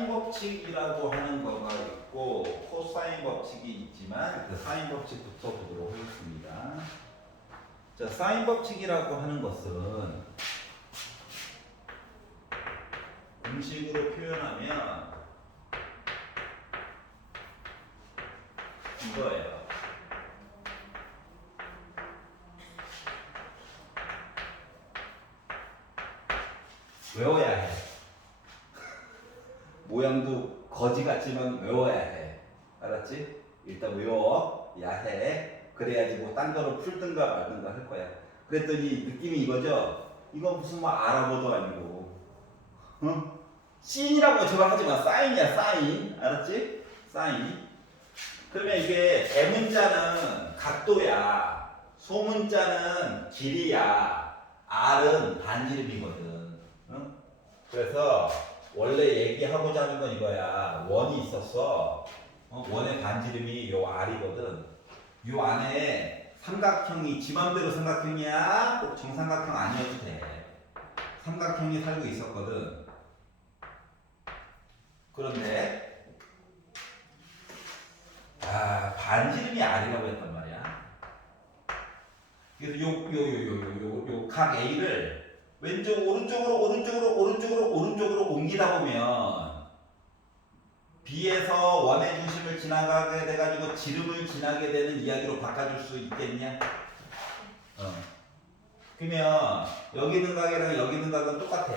사인 법칙이라고 하는 거가 있고 코사인 법칙이 있지만 그 사인 법칙부터 보도록 하겠습니다. 자, 사인 법칙이라고 하는 것은 공식으로 표현하면 이거예요. 외워야 해. 모양도 거지 같지만 외워야 해. 알았지? 일단 외워야 해. 그래야지 뭐 딴 거로 풀든가 말든가 할 거야. 그랬더니 느낌이 이거죠? 이거 무슨 뭐 알아보도 아니고. 응? 씬이라고 제발 하지 마. 사인이야, 사인. 알았지? 사인. 그러면 이게 대문자는 각도야. 소문자는 길이야. R은 반지름이거든. 응? 그래서 원래 얘기하고자 하는 건 이거야. 원이 있었어. 원의 반지름이 요 R이거든. 요 안에 삼각형이 지 맘대로 삼각형이야? 꼭 정삼각형 아니어도 돼. 삼각형이 살고 있었거든. 그런데 반지름이 R이라고 했단 말이야. 그래서 요 각 A를 오른쪽으로 옮기다 보면 B에서 원의 중심을 지나가게 돼가지고 지름을 지나게 되는 이야기로 바꿔줄 수 있겠냐? 그러면 여기 있는 각이랑 여기 있는 각은 똑같아.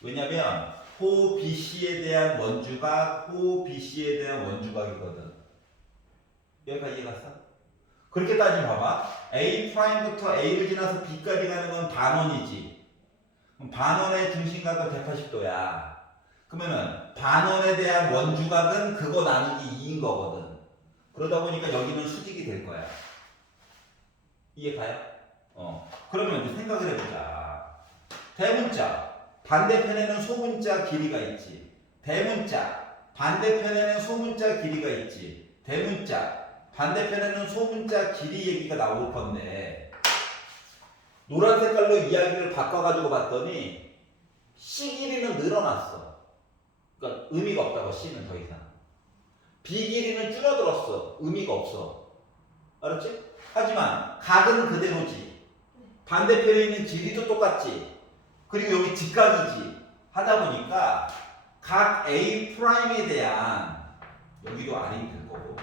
왜냐면 호 BC에 대한 원주각, 호 BC에 대한 원주각이거든. 여기까지 이해갔어? 그렇게 따지면 봐봐. A'부터 A를 지나서 B까지 가는 건 반원이지. 그럼 반원의 중심각은 180도야. 그러면은 반원에 대한 원주각은 그거 나누기 2인 거거든. 그러다 보니까 여기는 수직이 될 거야. 이해 가요? 그러면 이제 생각을 해보자. 대문자 반대편에는 소문자 길이가 있지. 대문자 반대편에는 소문자 길이가 있지. 대문자 반대편에는 소문자 길이 얘기가 나올 건데 노란 색깔로 이야기를 바꿔가지고 봤더니 C 길이는 늘어났어. 그러니까 의미가 없다고. C는 더 이상. B 길이는 줄어들었어. 의미가 없어. 알았지? 하지만 각은 그대로지. 반대편에 있는 길이도 똑같지. 그리고 여기 직각이지. 하다 보니까 각 A'에 대한 여기도 R이 될 거고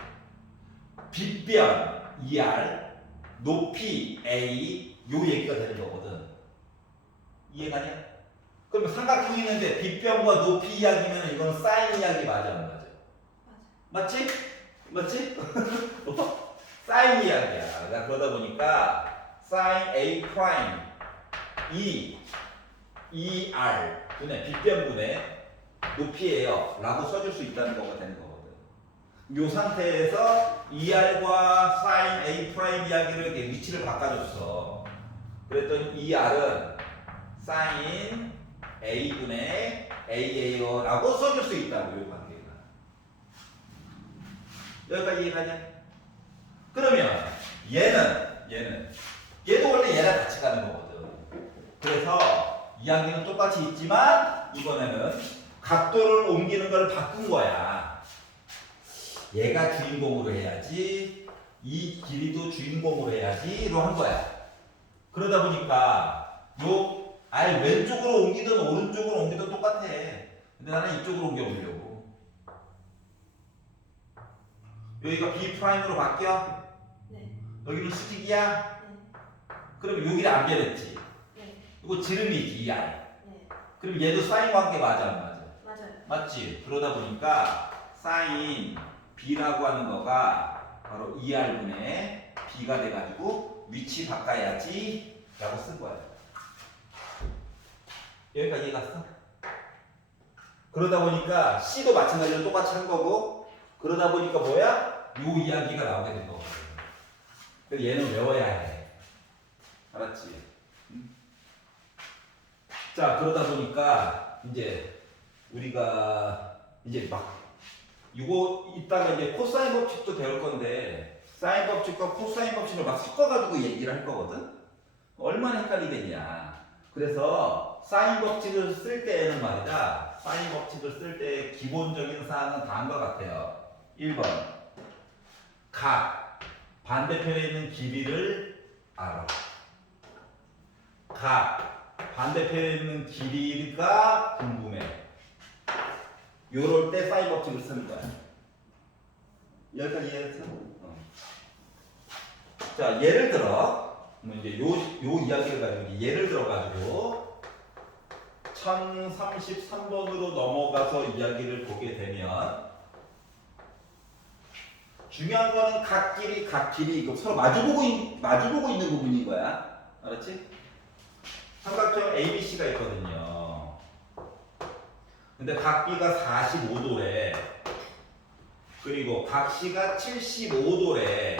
빗변 ER, 높이 A 요 얘기가 되는 거거든. 이해가냐? 그러면 삼각형이 있는데 빗변과 높이 이야기면 이건 사인 이야기 맞아 안 맞아? 맞지? 맞지? 사인 이야기야. 그러다 보니까 사인 A 프라임 E ER 분의 빗변분의 높이에요 라고 써줄 수 있다는 거가 되는 거거든. 이 상태에서 ER과 sin A 프라임 이야기를 이렇게 위치를 바꿔줬어. 그랬더니 ER은 sin A분의 A예요 라고 써줄 수 있다고. 이 관계가 여기까지 이해가냐? 그러면 얘도 원래 얘랑 같이 가는 거거든. 그래서 이야기는 똑같이 있지만 이번에는 각도를 옮기는 걸 바꾼 거야. 얘가 주인공으로 해야지, 이 길이도 주인공으로 해야지로 한 거야. 그러다 보니까 요 아예 왼쪽으로 옮기든 오른쪽으로 옮기든 똑같아. 근데 나는 이쪽으로 옮겨보려고. 여기가 B 프라임으로 바뀌어? 네. 여기는 수직이야? 네. 그럼 여기를 안 변했지? 네. 이거 지름이지, 이 아이. 네. 그럼 얘도 사인 관계 맞아, 안 맞아? 맞아요. 맞지? 그러다 보니까 사인 B라고 하는 거가 바로 2R분의 B가 돼가지고 위치 바꿔야지 라고 쓴 거야. 여기까지 이해갔어? 그러다 보니까 C도 마찬가지로 똑같이 한 거고 그러다 보니까 뭐야? 요 이야기가 나오게 된 거거든. 그래서 얘는 외워야 해. 알았지? 자, 그러다 보니까 이제 우리가 이제 막 이거 이따가 이제 코사인 법칙도 배울 건데 사인 법칙과 코사인 법칙을 막 섞어가지고 얘기를 할 거거든. 얼마나 헷갈리겠냐. 그래서 사인 법칙을 쓸 때에는 말이다. 사인 법칙을 쓸 때 기본적인 사항은 다음과 같아요. 1번. 각 반대편에 있는 길이를 알아. 각 반대편에 있는 길이가 궁금해. 요럴 때 사인 법칙을 쓰는 거야. 여기까지 이해했어? 자, 예를 들어, 이제 요 이야기를 가지고, 예를 들어 가지고, 1033번으로 넘어가서 이야기를 보게 되면, 중요한 거는 각 길이, 이거 서로 마주보고 있는 부분인 거야. 알았지? 삼각형 ABC가 있거든요. 근데 각 B가 45도래. 그리고 각 C가 75도래.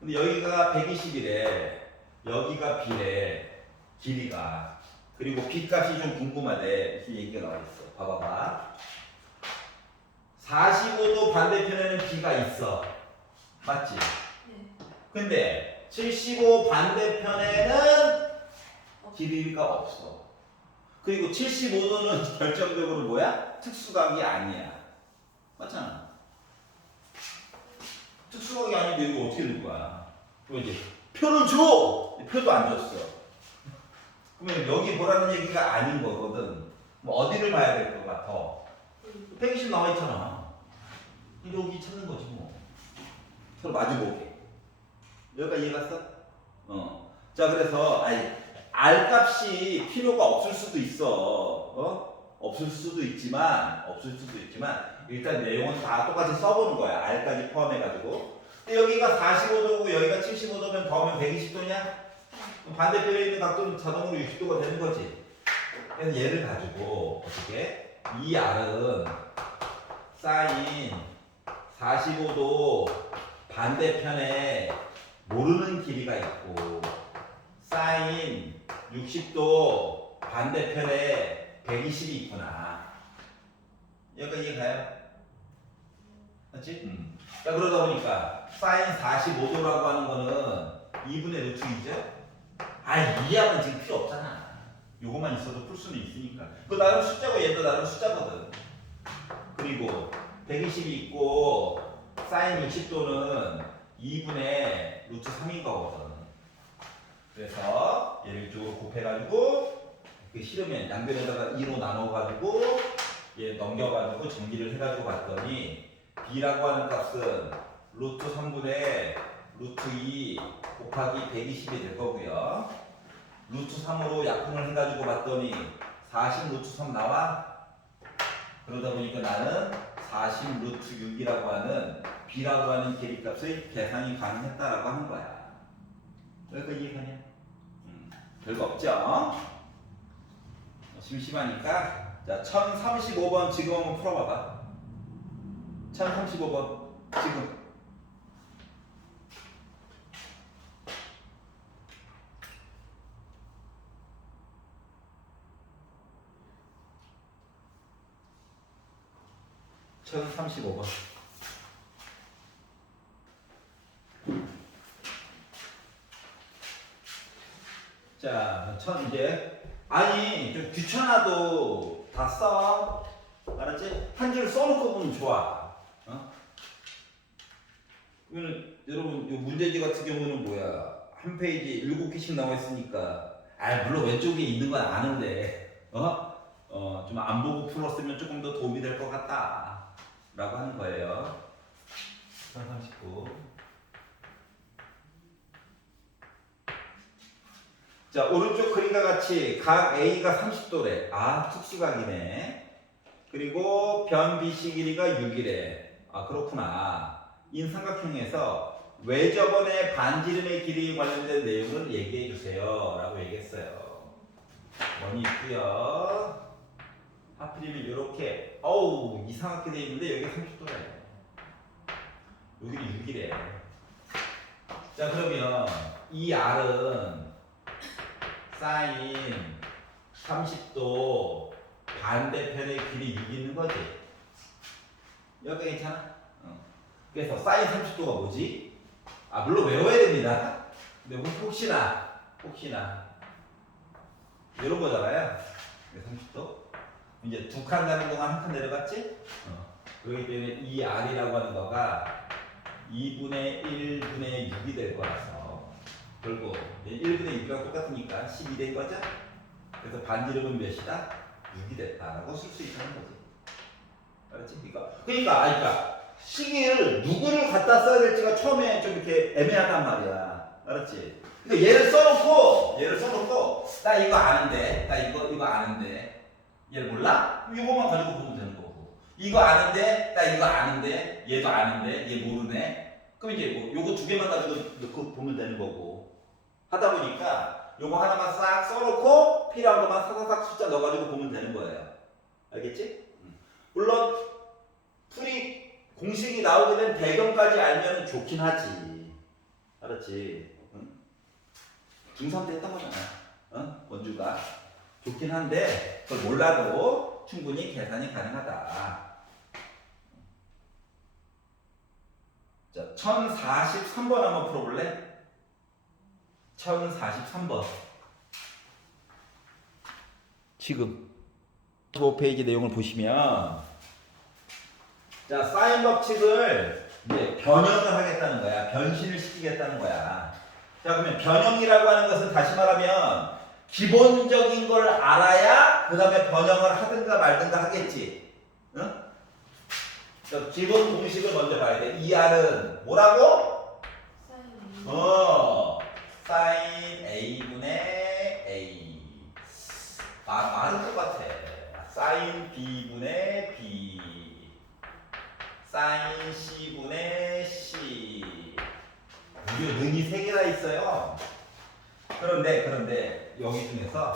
근데 여기가 120이래. 여기가 B래. 길이가. 그리고 B 값이 좀 궁금하대. 이렇게 얘기가 나와 있어. 봐봐봐. 45도 반대편에는 B가 있어. 맞지? 네. 근데 75 반대편에는 길이가 없어. 그리고 75도는 결정적으로 뭐야? 특수각이 아니야. 맞잖아. 특수각이 아닌데 이거 어떻게 될 거야? 그럼 이제 표를 줘! 표도 안 줬어. 그러면 여기 보라는 얘기가 아닌 거거든. 뭐 어디를 봐야 될 것 같아? 120 나와 있잖아. 여기 찾는 거지 뭐. 서로 마주보게. 여기까지 이해 갔어? 자, 그래서 R 값이 필요가 없을 수도 있어. 없을 수도 있지만 일단 내용은 다 똑같이 써보는 거야. R까지 포함해가지고. 근데 여기가 45도고 여기가 75도면 더하면 120도냐? 반대편에 있는 각도는 자동으로 60도가 되는 거지. 그래서 얘를 가지고 어떻게? 이 R은 사인 45도 반대편에 모르는 길이가 있고 사인 60도 반대편에 120이 있구나. 여기까지 이해가요? 맞지? 자, 그러다 보니까 사인 45도라고 하는 거는 2분의 루트 2죠? 이해하면 지금 필요 없잖아. 요것만 있어도 풀 수는 있으니까. 그 나름 숫자고 얘도 나름 숫자거든. 그리고 120이 있고 사인 60도는 2분의 루트 3인 거거든. 그래서 얘를 이쪽으로 곱해가지고 그 싫으면 양변에다가 2로 나눠가지고 얘 넘겨가지고 정리를 해가지고 봤더니 B라고 하는 값은 루트 3분의 루트 2 곱하기 120이 될 거고요. 루트 3으로 약분을 해가지고 봤더니 40 루트 3 나와. 그러다 보니까 나는 40 루트 6이라고 하는 B라고 하는 길이값의 계산이 가능했다라고 하는 거야. 여기까지 이해가냐? 별거 없죠? 심심하니까 자 1035번 지금 한번 풀어봐봐. 1035번 지금. (1035번) 자, 이제 좀 귀찮아도 다 써. 알았지? 한 줄 써놓고 보면 좋아. 그러면 여러분 이 문제지 같은 경우는 뭐야? 한 페이지 7개씩 나와 있으니까 물론 왼쪽에 있는 건 아는데 좀 안 보고 풀었으면 조금 더 도움이 될 것 같다 라고 하는 거예요. 39. 자, 오른쪽 그림과 같이 각 A가 30도래. 특수각이네. 그리고 변 BC 길이가 6이래. 그렇구나. 인삼각형에서 왜 저번에 반지름의 길이에 관련된 내용을 얘기해 주세요 라고 얘기했어요. 원이 있고요. 하필이면 이렇게 이상하게 돼 있는데 여기 30도래. 여기는 6이래. 자, 그러면 이 R은 사인 30도 반대편의 길이 6이 있는 거지. 여기 괜찮아? 그래서 사인 30도가 뭐지? 물론 외워야 됩니다. 근데 혹시나 이런 거잖아요. 30도. 이제 두 칸 가는 동안 한 칸 내려갔지? 그렇기 때문에 이 R이라고 하는 거가 2분의 1분의 6이 될 거라서 결국 1분의 6이랑 똑같으니까 10이 된 거죠? 그래서 반지름은 몇이다? 6이 됐다라고 쓸 수 있다는 거지. 알았지? 그러니까 시기를 누구를 갖다 써야 될지가 처음에 좀 이렇게 애매하단 말이야. 알았지? 근데 얘를 써놓고 나 이거 아는데, 나 이거 아는데 얘를 몰라? 이거만 가지고 보면 되는 거고. 이거 아는데, 나 이거 아는데 얘도 아는데 얘 모르네. 그럼 이제 뭐 요거 두 개만 가지고 넣고 보면 되는 거고. 하다 보니까 요거 하나만 싹 써놓고 필요한 것만 사사삭 숫자 넣어가지고 보면 되는 거예요. 알겠지? 물론 풀이 공식이 나오게 된 배경까지 알면 좋긴 하지. 알았지? 응? 중3 때 했던 거잖아. 원주가. 좋긴 한데 그걸 몰라도 충분히 계산이 가능하다. 자, 1043번 한번 풀어볼래? 1043번. 지금 15페이지 내용을 보시면 자, 사인 법칙을 이제 변형을 하겠다는 거야. 변신을 시키겠다는 거야. 자, 그러면 변형이라고 하는 것은 다시 말하면 기본적인 걸 알아야 그 다음에 변형을 하든가 말든가 하겠지. 응? 자, 기본 공식을 먼저 봐야 돼. 이 R은 뭐라고? 사인 A분의 A. 말은 똑같아. 사인 B분의 B. 사인 C분의 C. 무려 능이 3개나 있어요. 그런데 여기 중에서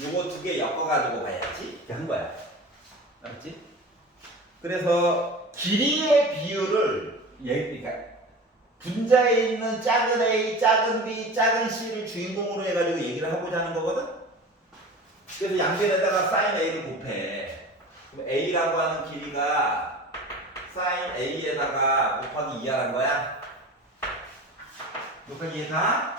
요거 2개 엮어가지고 봐야지. 이렇게 한 거야. 알았지? 그래서 길이의 비율을 그러니까 분자에 있는 작은 a, 작은 b, 작은 c를 주인공으로 해가지고 얘기를 하고자 하는 거거든. 그래서 양변에다가 sin a를 곱해. 그럼 a라고 하는 길이가 sin a에다가 곱하기 2r 한 거야. 여기까지 이해가?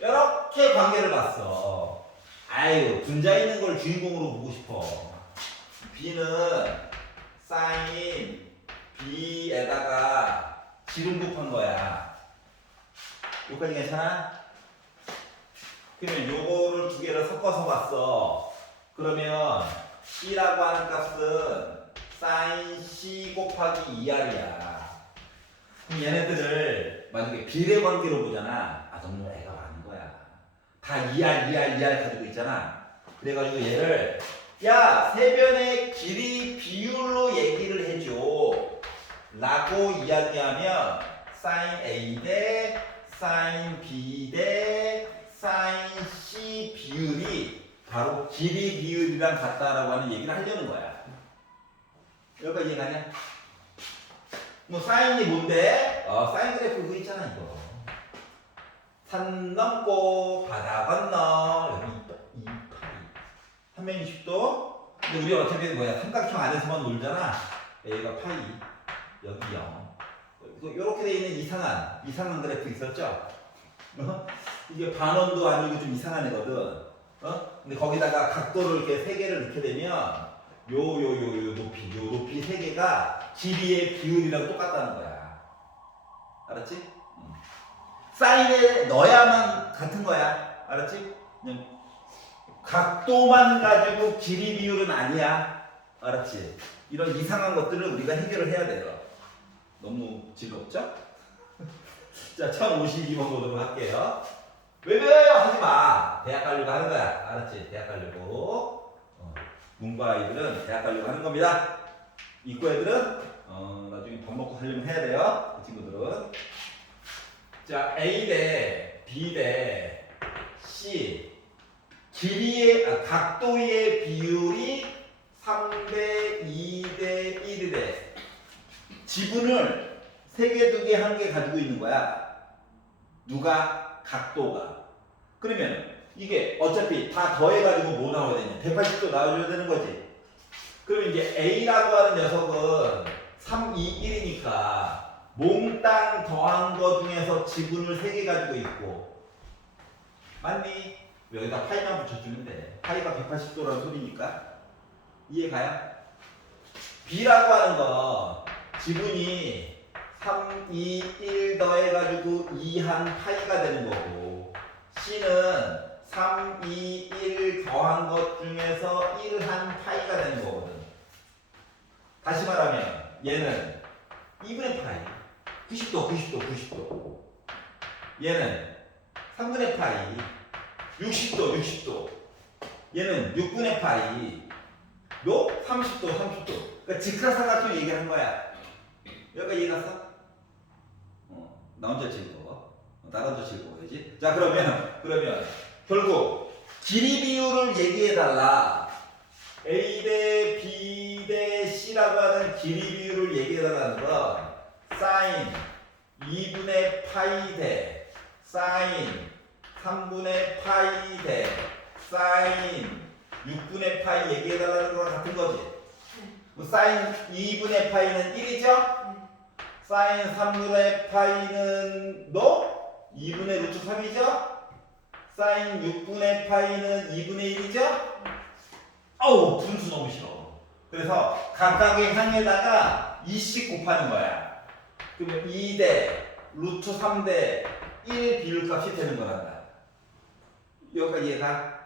이렇게 관계를 봤어. 아유, 분자에 있는 걸 주인공으로 보고 싶어. b는 sin b에다가 지름 곱한 거야. 여기까지 괜찮아? 그러면 요거를 2개를 섞어서 봤어. 그러면 c라고 하는 값은 sin c 곱하기 2r이야. 그럼 얘네들을 만약에 비례 관계로 보잖아. 너무 애가 많은 거야. 다 2r 가지고 있잖아. 그래가지고 얘를 야, 세변의 길이 비율로 얘기를 해줘 라고 이야기하면 sin A 대 sin B 대 sin C 비율이 바로 길이 비율이랑 같다라고 하는 얘기를 하려는 거야. 여기까지 이해가냐? 뭐 사인이 뭔데? 사인 그래프 그거 있잖아. 이거 산 넘고 바다 건너 여기 이 파이 360도. 근데 우리 어차피 뭐야, 삼각형 안에서만 놀잖아. A가 파이 여기 0. 이렇게 돼 있는 이상한 그래프 있었죠? 이게 반원도 아니고 좀 이상한 애거든. 근데 거기다가 각도를 이렇게 3개를 넣게 되면 요 높이 3개가 길이의 비율이랑 똑같다는 거야. 알았지? 사인에 넣어야만 같은 거야. 알았지? 그냥 각도만 가지고 길이 비율은 아니야. 알았지? 이런 이상한 것들을 우리가 해결을 해야 돼요. 너무 즐겁죠? 자, 1052번 보도록 할게요. 왜 하지 마. 대학 가려고 하는 거야. 알았지? 대학 가려고. 문과 아이들은 대학 가려고 하는 겁니다. 이과 애들은 나중에 밥 먹고 살려면 해야 돼요. 그 친구들은. 자, A 대 B 대 C. 각도의 비율이 3대 2대 1이래. 지분을 3개, 2개, 1개 가지고 있는 거야. 누가? 각도가. 그러면 이게 어차피 다 더해가지고 뭐 나와야 되냐? 180도 나와줘야 되는 거지. 그럼 이제 A라고 하는 녀석은 3, 2, 1이니까 몽땅 더한 거 중에서 지분을 3개 가지고 있고. 맞니? 여기다 파이만 붙여주면 돼. 파이가 180도라는 소리니까. 이해가요? B라고 하는 거 지분이 3, 2, 1 더해가지고 2한 파이가 되는 거고, C는 3, 2, 1 더한 것 중에서 1한 파이가 되는 거거든. 다시 말하면 얘는 2분의 파이 90도 90도 90도, 얘는 3분의 파이 60도 60도, 얘는 6분의 파이 요 30도 30도. 그러니까 직사삼각형 얘기하는 거야. 여기까지 이해갔어? 나 혼자 즐거워. 나라도 즐거워야지. 자, 그러면 결국 길이 비율을 얘기해 달라. A 대 B 대 C라고 하는 길이 비율을 얘기해 달라는 건 사인 2분의 파이 대 사인 3분의 파이 대 사인 6분의 파이 얘기해 달라는 거랑 같은 거지. 사인 2분의 파이는 1이죠? 사인 3분의 파이는 너? 2분의 루트 3이죠? 사인 6분의 파이는 2분의 1이죠? 어우, 분수 너무 싫어. 그래서 각각의 항에다가 2씩 곱하는 거야. 그러면 2대 루트 3대 1 비율값이 되는 거란다. 여기까지 이해가?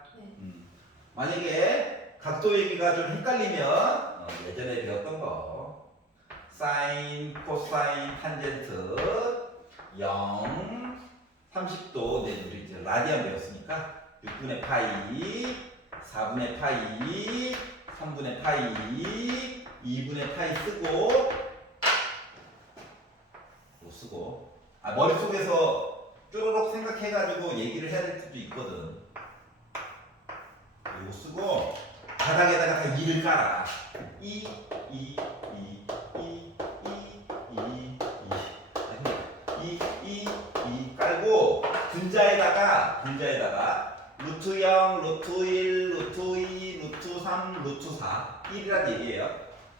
만약에 각도 얘기가 좀 헷갈리면 예전에 배웠던 거 사인, 코사인, 탄젠트 0, 30도, 네, 우리 이제 라디안 배웠으니까 6분의 파이, 4분의 파이, 3분의 파이, 2분의 파이 쓰고 못 쓰고, 머릿속에서 쪼로록 생각해가지고 얘기를 해야 될 수도 있거든. 이거 쓰고 바닥에다가 다 2를 깔아. 2 깔고 분자에다가 루트 0, 루트 1, 루트 2, 루트 3, 루트 4 1이란 얘기예요.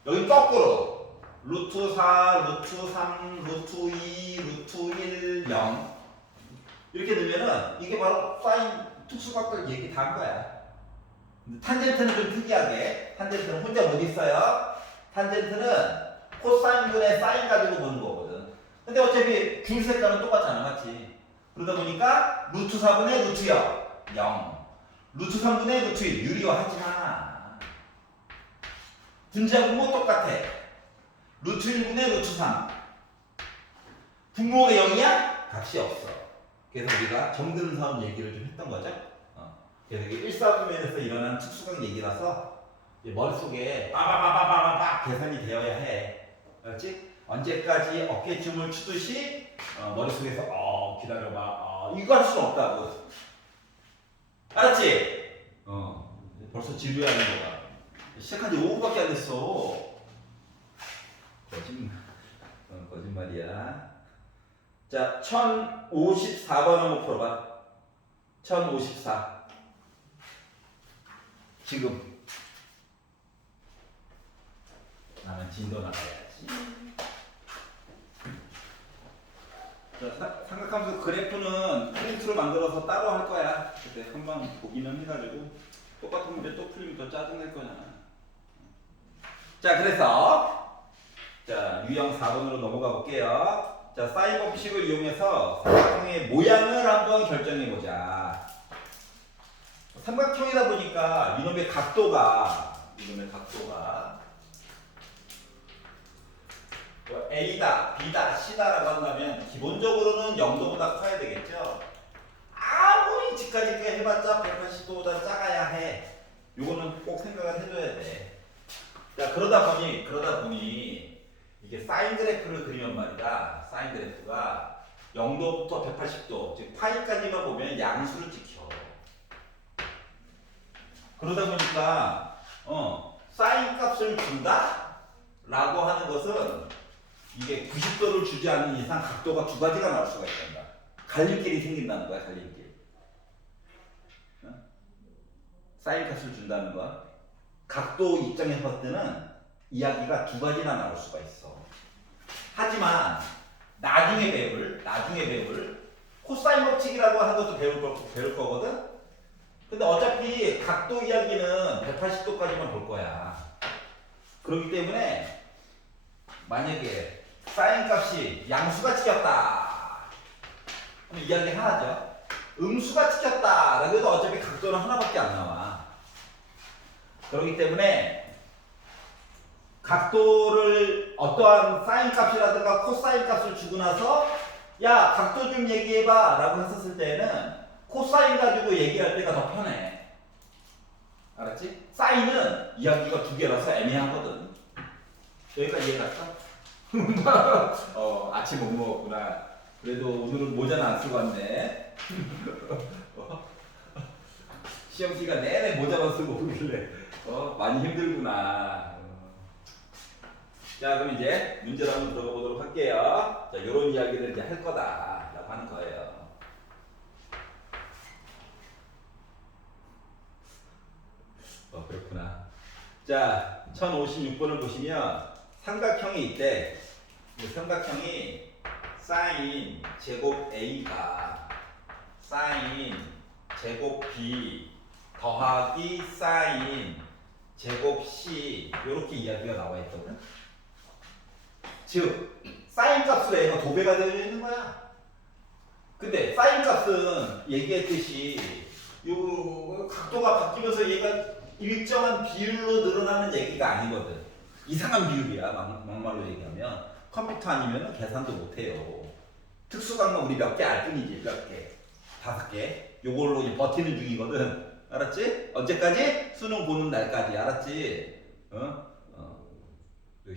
여기 거꾸로 루트 4, 루트 3, 루트 2, 루트 1, 0 이렇게 되면은 이게 바로 사인 특수각들 얘기 다 한 거야. 탄젠트는 좀 특이하게, 탄젠트는 혼자 못 있어요. 탄젠트는 코사인분의 사인 가지고 보는 거거든. 근데 어차피 줄 색깔은 똑같잖아, 맞지? 그러다 보니까 루트 4분의 루트 0, 루트 3분의 루트 1 유리화하지마. 분자분모 똑같아. 루트 1분의 루트 3. 분모가 0이야? 값이 없어. 그래서 우리가 점근사원 얘기를 좀 했던 거죠. 그래서 이게 일사분면에서 일어나는 특수각 얘기라서 머릿속에 빠바바바바바 계산이 되어야 해. 알았지? 언제까지 어깨춤을 추듯이 머릿속에서 기다려봐. 이거 할 수는 없다고. 알았지? 벌써 지루해하는 거야. 시작한 지 5분밖에 안 됐어. 거짓말이야. 자, 1054번 한번 풀어봐. 1054. 지금 나는 진도 나가야지. 자, 삼각함수 그래프는 프린트로 만들어서 따로 할 거야. 그때 한번 보기는 해가지고 똑같은 문제 또 풀리면 또 짜증날 거잖아. 자, 그래서 자, 유형 4번으로 넘어가 볼게요. 자, 사인 법칙을 이용해서 삼각형의 모양을 한번 결정해 보자. 삼각형이다 보니까 이놈의 각도가 A다, B다, C다라고 한다면 기본적으로는 0도보다 커야 되겠죠. 아무리 집까지 해봤자 180도보다 작아야 해. 요거는 꼭 생각을 해줘야 돼. 자, 그러다 보니 이게 사인 그래프를 그리면 말이다. 사인 그래프가 0도부터 180도, 즉 파이까지만 보면 양수를 지켜. 그러다 보니까 사인 값을 준다? 라고 하는 것은 이게 90도를 주지 않는 이상 각도가 두 가지가 나올 수가 있단다. 갈림길이 생긴다는 거야, 갈림길. 사인 값을 준다는 건 각도 입장에서 봤을 때는 이야기가 두 가지나 나올 수가 있어. 하지만 나중에 배울 코사인 법칙이라고 하는 것도 배울 거거든. 근데 어차피 각도 이야기는 180도까지만 볼 거야. 그렇기 때문에 만약에 사인 값이 양수가 찍혔다. 그럼 이야기 하나죠. 음수가 찍혔다. 라고 해도 어차피 각도는 하나밖에 안 나와. 그렇기 때문에 각도를 어떠한 사인 값이라든가 코사인 값을 주고 나서 야 각도 좀 얘기해봐 라고 했었을 때는 코사인 가지고 얘기할 때가 더 편해. 알았지? 사인은 이야기가 두 개라서 애매하거든. 여기까지 이해갔어? 아침 못 먹었구나. 그래도 오늘은 모자는 안 쓰고 왔네. 시험 기간 내내 모자만 쓰고 오길래 많이 힘들구나. 자, 그럼 이제 문제를 한번 들어가 보도록 할게요. 자, 요런 이야기를 이제 할 거다라고 하는 거예요. 그렇구나. 자, 1056번을 보시면 삼각형이 있대. 이 삼각형이 사인 제곱 A가 사인 제곱 B 더하기 사인 제곱 C 이렇게 이야기가 나와 있거든. 즉 사인 값으로 A가 도배가 되어 있는 거야. 근데 사인 값은 얘기했듯이 요 각도가 바뀌면서 얘가 일정한 비율로 늘어나는 얘기가 아니거든. 이상한 비율이야. 막말로 얘기하면 컴퓨터 아니면 계산도 못해요. 특수강만 우리 몇 개 알 뿐이지. 몇 개, 5개. 요걸로 이제 버티는 중이거든. 알았지? 언제까지? 수능 보는 날까지. 알았지?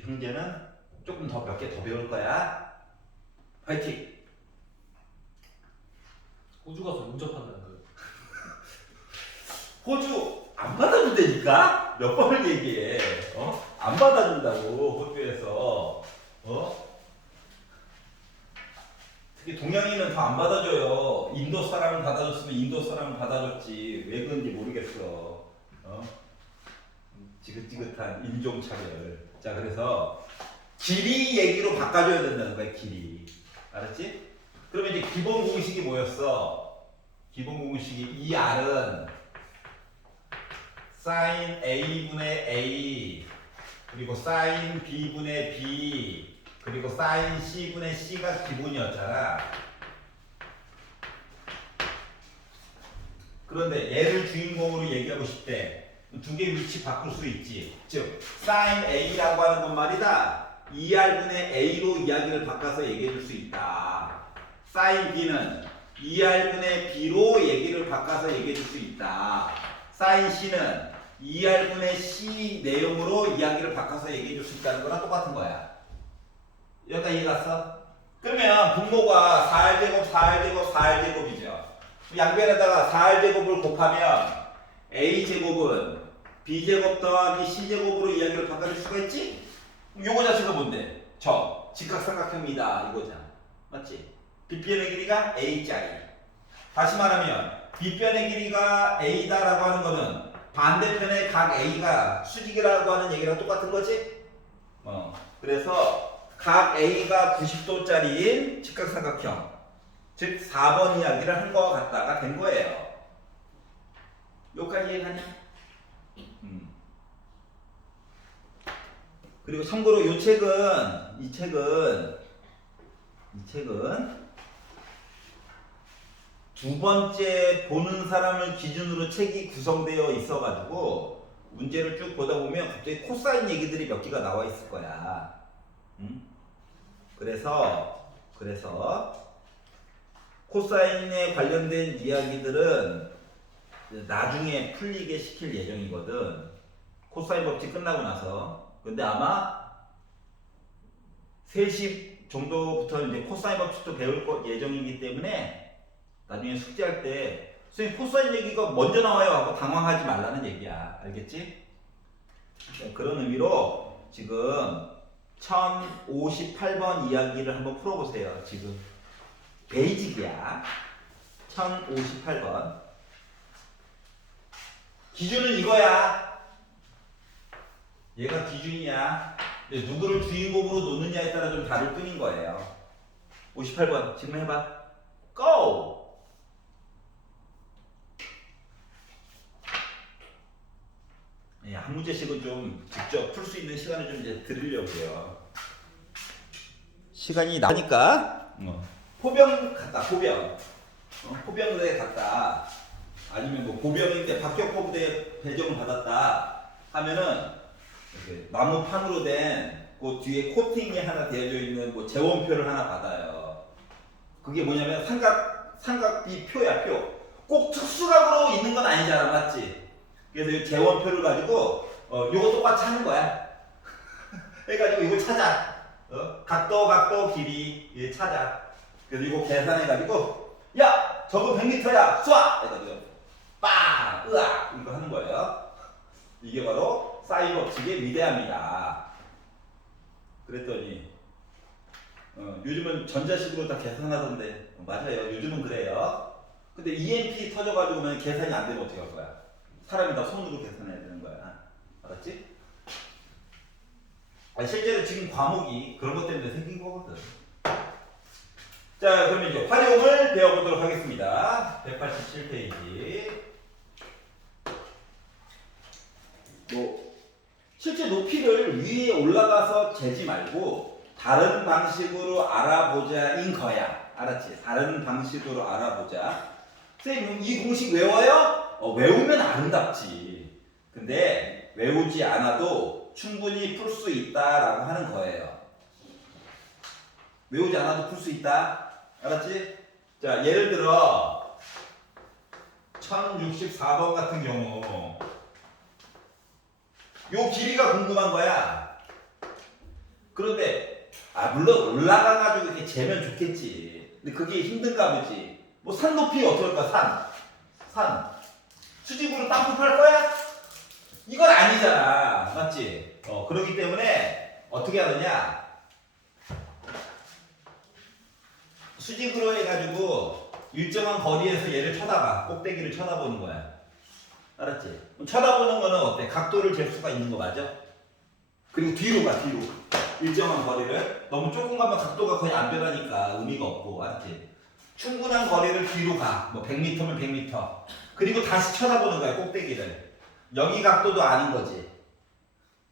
형제는 조금 더 몇 개 더 배울 거야. 화이팅! 호주 가서 용접한다는 거예요. 호주 안 받아준다니까? 몇 번을 얘기해. 안 받아준다고 호주에서. 특히 동양인은 다 안 받아줘요. 인도 사람은 받아줬으면 인도 사람은 받아줬지. 왜 그런지 모르겠어. 지긋지긋한 인종차별. 자, 그래서 길이 얘기로 바꿔줘야 된다는 거야. 길이. 알았지? 그러면 이제 기본 공식이 뭐였어? 기본 공식이 이 R은 사인 A분의 A 그리고 사인 B분의 B 그리고 사인 C분의 C가 기본이었잖아. 그런데 얘를 주인공으로 얘기하고 싶대. 두 개 위치 바꿀 수 있지. 즉 사인 A라고 하는 건 말이다. 2R분의 A로 이야기를 바꿔서 얘기해 줄 수 있다. 사인 B는 2R분의 B로 얘기를 바꿔서 얘기해 줄 수 있다. 사인 C는 2R분의 C 내용으로 이야기를 바꿔서 얘기해 줄 수 있다는 거랑 똑같은 거야. 여기까지 이해 갔어? 그러면 분모가 4R제곱, 4R제곱, 4R제곱이죠. 양변에다가 4R제곱을 곱하면 A제곱은 B제곱 더하기 C제곱으로 이야기를 바꿔줄 수가 있지? 요거 자체가 뭔데? 직각삼각형입니다. 이거잖아. 맞지? 빗변의 길이가 A짜리. 다시 말하면 빗변의 길이가 A다라고 하는 거는 반대편의 각 A가 수직이라고 하는 얘기랑 똑같은 거지? 그래서 각 A가 90도짜리인 직각삼각형, 즉 4번 이야기를 한 거와 같다가 된 거예요. 여기까지 이해하냐? 그리고 참고로 이 책은 두 번째 보는 사람을 기준으로 책이 구성되어 있어가지고 문제를 쭉 보다 보면 갑자기 코사인 얘기들이 몇 개가 나와 있을 거야. 그래서 코사인에 관련된 이야기들은 나중에 풀리게 시킬 예정이거든. 코사인 법칙 끝나고 나서. 근데 아마 3시 정도부터 이제 코사인 법칙도 배울 예정이기 때문에 나중에 숙제할 때 선생님 코사인 얘기가 먼저 나와요 하고 당황하지 말라는 얘기야. 알겠지? 그런 의미로 지금 1058번 이야기를 한번 풀어보세요. 지금 베이직이야. 1058번. 기준은 이거야. 얘가 기준이야. 누구를 주인공으로 놓느냐에 따라 좀 다를 뿐인 거예요. 58번 지금 해봐. 고! 문제씩은 좀 직접 풀 수 있는 시간을 좀 이제 드리려고요. 시간이 나니까 포병 갔다 포병. 포병대에 갔다. 아니면 뭐 보병인데 박격포 부대에 배정을 받았다 하면은 이렇게 나무판으로 된 그 뒤에 코팅이 하나 되어져 있는 뭐 재원표를 하나 받아요. 그게 뭐냐면 삼각비 표야 표. 꼭 특수각으로 있는 건 아니잖아, 맞지? 그래서 이 재원표를 가지고 요거 똑같이 하는 거야. 그래가지고 이걸 찾아. 각도 길이 찾아. 그래서 이거 계산해가지고 야 저거 100m야 쏴! 해가지고 빵! 으악! 이거 하는 거예요. 이게 바로 사인 법칙의 위대함이다. 그랬더니 요즘은 전자식으로 다 계산하던데 맞아요. 요즘은 그래요. 근데 EMP 터져가지고 계산이 안 되면 어떻게 할 거야? 사람이 다 손으로 계산해야 되는 거야. 알았지? 아니, 실제로 지금 과목이 그런 것 때문에 생긴 거거든. 자, 그러면 이제 활용을 배워보도록 하겠습니다. 187페이지. 실제 높이를 위에 올라가서 재지 말고 다른 방식으로 알아보자인 거야. 알았지? 다른 방식으로 알아보자. 선생님, 이 공식 외워요? 외우면 아름답지. 근데 외우지 않아도 충분히 풀 수 있다라고 하는 거예요. 외우지 않아도 풀 수 있다. 알았지? 자, 예를 들어 1064번 같은 경우 요 길이가 궁금한 거야. 그런데 물론 올라가가지고 이렇게 재면 좋겠지. 근데 그게 힘든가 보지. 뭐 산 높이 어떨까? 산 수직으로 땅콩 팔 거야? 이건 아니잖아, 맞지? 그렇기 때문에 어떻게 하느냐? 수직으로 해가지고 일정한 거리에서 얘를 쳐다봐. 꼭대기를 쳐다보는 거야. 알았지? 쳐다보는 거는 어때? 각도를 잴 수가 있는 거 맞아? 그리고 뒤로 가, 뒤로. 일정한 거리를. 너무 조금 가면 각도가 거의 안 변하니까 의미가 없고, 알았지? 충분한 거리를 뒤로 가. 뭐 100m면 100m. 그리고 다시 쳐다보는 거야, 꼭대기를. 여기 각도도 아는 거지.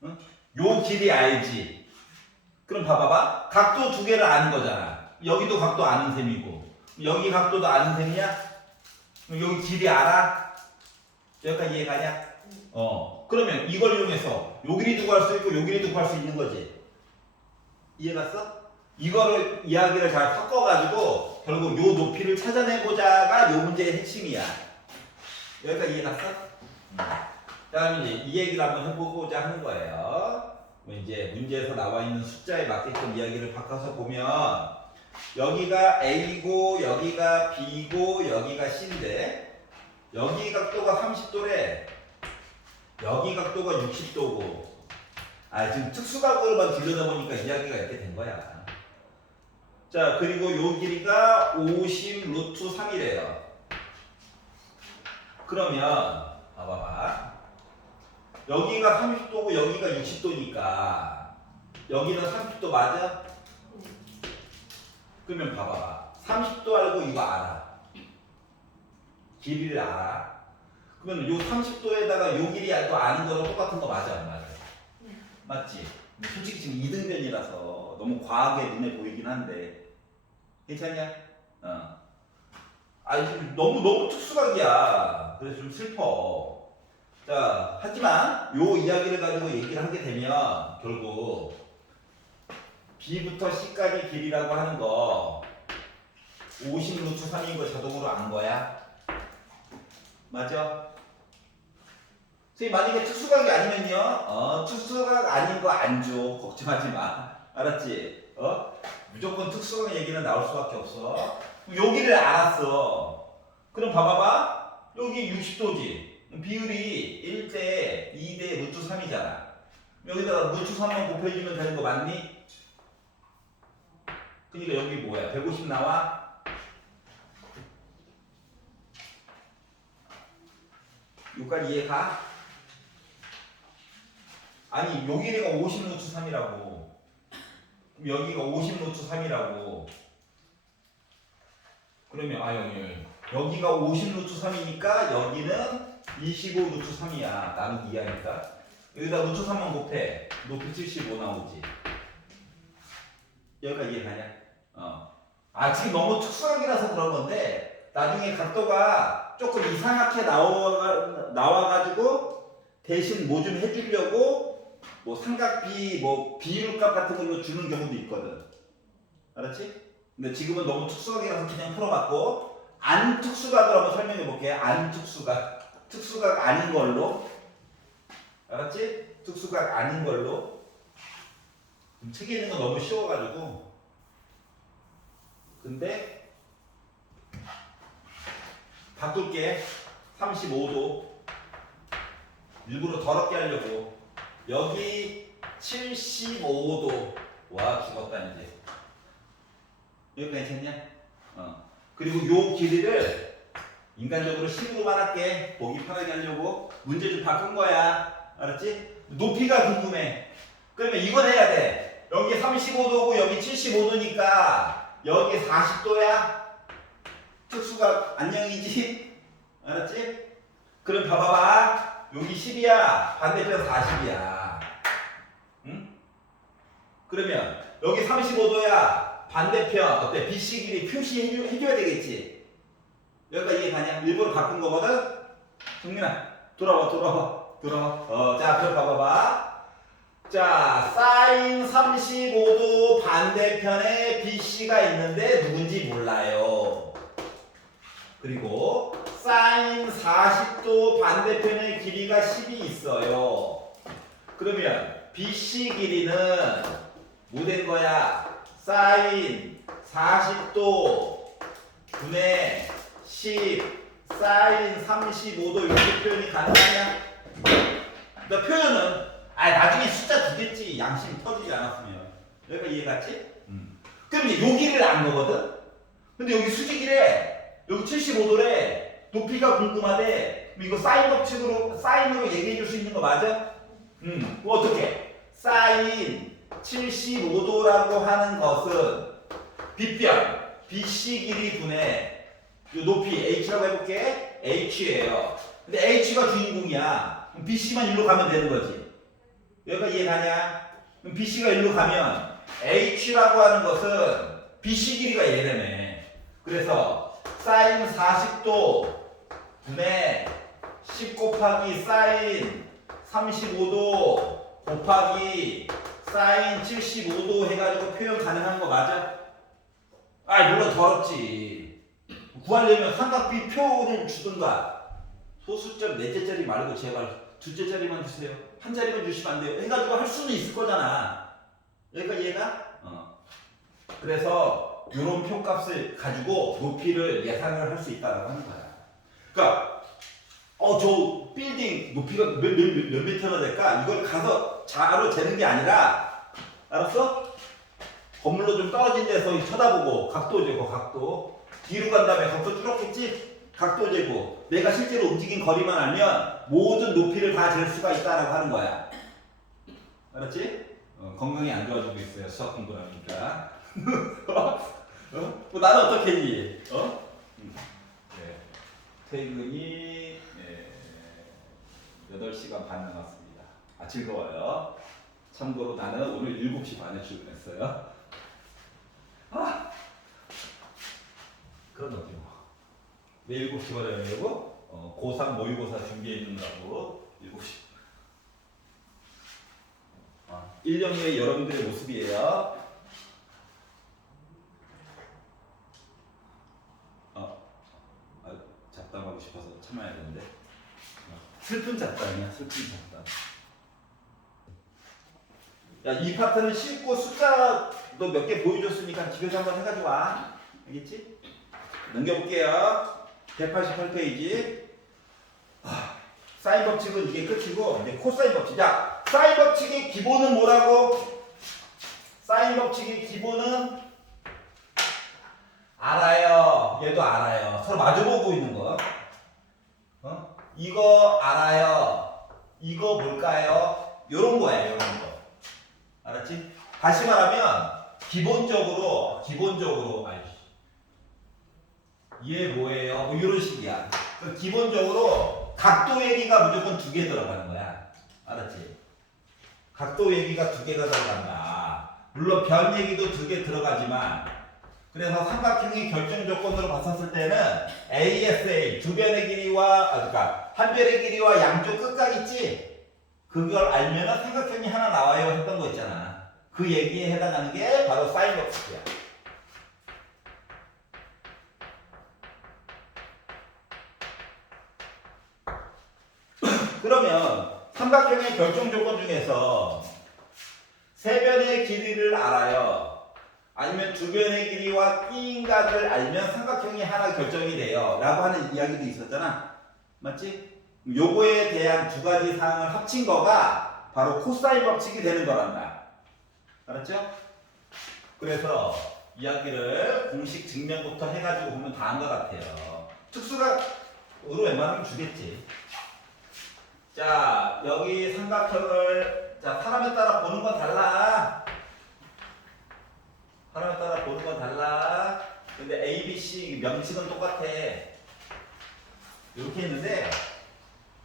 응? 요 길이 알지? 그럼 봐봐봐. 각도 두 개를 아는 거잖아. 여기도 각도 아는 셈이고, 여기 각도도 아는 셈이야? 그럼 여기 길이 알아? 여기까지 이해가냐? 그러면 이걸 이용해서 요 길이도 구할 수 있고 요 길이도 구할 수 있는 거지. 이해갔어? 이거를 이야기를 잘 섞어가지고 결국 요 높이를 찾아내보자가 요 문제의 핵심이야. 여기까지 이해갔어? 그다음에 이제 이 얘기를 한번 해보고자 하는 거예요. 이제 문제에서 나와 있는 숫자에 맞게끔 이야기를 바꿔서 보면 여기가 A고 여기가 B고 여기가 C인데 여기 각도가 30도래. 여기 각도가 60도고. 지금 특수각으로만 들여다보니까 이야기가 이렇게 된 거야. 자, 그리고 요 길이가 50 루트 3이래요. 그러면 봐봐봐. 여기가 30도고 여기가 60도니까 여기는 30도 맞아? 그러면 봐봐봐. 30도 알고 이거 알아. 길이를 알아. 그러면 요 30도에다가 요 길이 또 아는 거랑 똑같은 거 맞아, 안 맞아? 맞지? 솔직히 지금 이등변이라서 너무 과하게 눈에 보이긴 한데 괜찮냐? 너무 특수각이야. 그래서 좀 슬퍼. 자, 하지만 요 이야기를 가지고 얘기를 하게 되면 결국 B부터 C까지 길이라고 하는 거 50 루트 3인 거 자동으로 안 거야. 맞아? 선생님 만약에 특수각이 아니면요 특수각 아닌 거 안 줘. 걱정하지 마. 알았지? 무조건 특수각 얘기는 나올 수밖에 없어. 여기를 알았어. 그럼 봐봐봐. 여기 60도지. 비율이 1대 2대 루트 3이잖아. 여기다가 루트 3만 곱해주면 되는 거 맞니? 그러니까 여기 뭐야? 150 나와? 여기까지 이해가? 아니 여기가 50 루트 3이라고. 여기가 50 루트 3이라고. 그러면 여기가 50 루트 3이니까 여기는 25 루트 3이야. 나누기 2하니까. 여기다 루트 3만 곱해. 높이 75 나오지. 여기까지 이해가냐? 지금 너무 특수각이라서 그런 건데 나중에 각도가 조금 이상하게 나와가지고 대신 뭐 좀 해주려고 뭐 삼각비 뭐 비율값 같은 걸로 주는 경우도 있거든. 알았지? 근데 지금은 너무 특수각이라서 그냥 풀어봤고 안 특수각으로 한번 설명해 볼게. 안 특수각. 특수각 아닌 걸로. 알았지? 특수각 아닌 걸로. 책에 있는 건 너무 쉬워가지고. 근데 바꿀게. 35도 일부러 더럽게 하려고. 여기 75도. 와 죽었다 이제. 여기까지 됐냐? 그리고 요 길이를 인간적으로 10으로만 할게. 보기 편하게 하려고. 문제 좀 바꾼 거야. 알았지? 높이가 궁금해. 그러면 이건 해야 돼. 여기 35도고 여기 75도니까 여기 40도야. 특수각 안녕이지? 알았지? 그럼 봐봐봐. 여기 10이야. 반대편 40이야. 응? 그러면 여기 35도야. 반대편 어때? BC 길이 표시해줘야 되겠지? 여기까지 이해가냐? 일부러 바꾼 거거든? 정민아 돌아와. 자 그럼 봐봐봐. 자 사인 35도 반대편에 BC가 있는데 누군지 몰라요. 그리고 사인 40도 반대편에 길이가 10이 있어요. 그러면 BC 길이는 뭐 된 거야? 사인 40도 분의 10 사인 35도 이렇게 표현이 가능하냐? 너 표현은 나중에 숫자 주겠지. 양심 터지지 않았으면. 여기가 이해갔지? 그럼 이제 여기를 안 거거든? 근데 여기 수직이래. 여기 75도래. 높이가 궁금하대. 그럼 이거 사인으로 얘기해 줄 수 있는 거 맞아? 그럼 어떻게? 사인 75도라고 하는 것은 빗변 BC 길이 분의 요 높이 H라고 해볼게. H예요. 근데 H가 주인공이야. 그럼 BC만 일로 가면 되는 거지. 여기가 이해가냐? 그럼 BC가 일로 가면 H라고 하는 것은 BC 길이가 얘네네. 그래서 사인 40도 분의 10 곱하기 사인 35도 곱하기 사인 75도 해가지고 표현 가능한 거 맞아? 물론 더럽지. 구하려면 삼각비 표를 주든가. 소수점 넷째 자리 말고 제발 둘째 자리만 주세요. 한 자리만 주시면 안 돼요. 해가지고 할 수는 있을 거잖아. 여기까지 이해가? 그래서 이런 표값을 가지고 높이를 예상을 할 수 있다고 하는 거야. 그러니까 저 빌딩 높이가 몇 미터나 될까? 이걸 가서 자로 재는 게 아니라, 알았어? 건물로 좀 떨어진 데서 쳐다보고 각도 재고 각도. 뒤로 간 다음에 각도 줄었겠지? 각도 재고 내가 실제로 움직인 거리만 알면 모든 높이를 다 잴 수가 있다라고 하는 거야. 알았지? 건강이 안 좋아지고 있어요. 수학 공부를 하니까. 뭐 나는 어떻게 했니? 네. 퇴근이 8시간 반 남았습니다. 즐거워요. 참고로 나는 오늘 7시 반에 출근했어요. 그런 거지 뭐. 왜 7시 반에 하려고? 고3 모의고사 준비해 준다고 7시. 1년 후에 여러분들의 모습이에요. 잡담하고 싶어서 참아야 되는데. 슬픈 잡담이야, 슬픈 잡담. 야, 이 파트는 쉽고 숫자 너 몇 개 보여줬으니까 집에서 한번 해가지고 와. 알겠지? 넘겨볼게요. 188페이지. 사인 법칙은 이게 끝이고 이제 코사인 법칙. 자, 사인 법칙의 기본은 뭐라고? 사인 법칙의 기본은 알아요. 얘도 알아요. 서로 마주보고 있는 거. 이거 알아요. 이거 뭘까요? 요런 거예요. 요런 거. 알았지? 다시 말하면 기본적으로 얘 뭐예요? 뭐 이런 식이야. 기본적으로 각도 얘기가 무조건 2개 들어가는 거야. 알았지? 각도 얘기가 두 개가 들어간다. 물론 변 얘기도 두 개 들어가지만 그래서 삼각형의 결정 조건으로 봤었을 때는 ASA 두 변의 길이와 그러니까 한 변의 길이와 양쪽 끝각 있지? 그걸 알면은 삼각형이 하나 나와요 했던 거 있잖아. 그 얘기에 해당하는 게 바로 사인 법칙이야. 그러면 삼각형의 결정 조건 중에서 세 변의 길이를 알아요. 아니면 두 변의 길이와 끼인각을 알면 삼각형이 하나 결정이 돼요. 라고 하는 이야기도 있었잖아. 맞지? 요거에 대한 두 가지 사항을 합친 거가 바로 코사인 법칙이 되는 거란다. 알았죠? 그래서 이야기를 공식 증명부터 해가지고 보면 다 한 것 같아요. 특수각으로 웬만하면 주겠지. 자, 여기 삼각형을 자 사람에 따라 보는 건 달라. 사람에 따라 보는 건 달라. 근데 A, B, C 명칭은 똑같아. 이렇게 있는데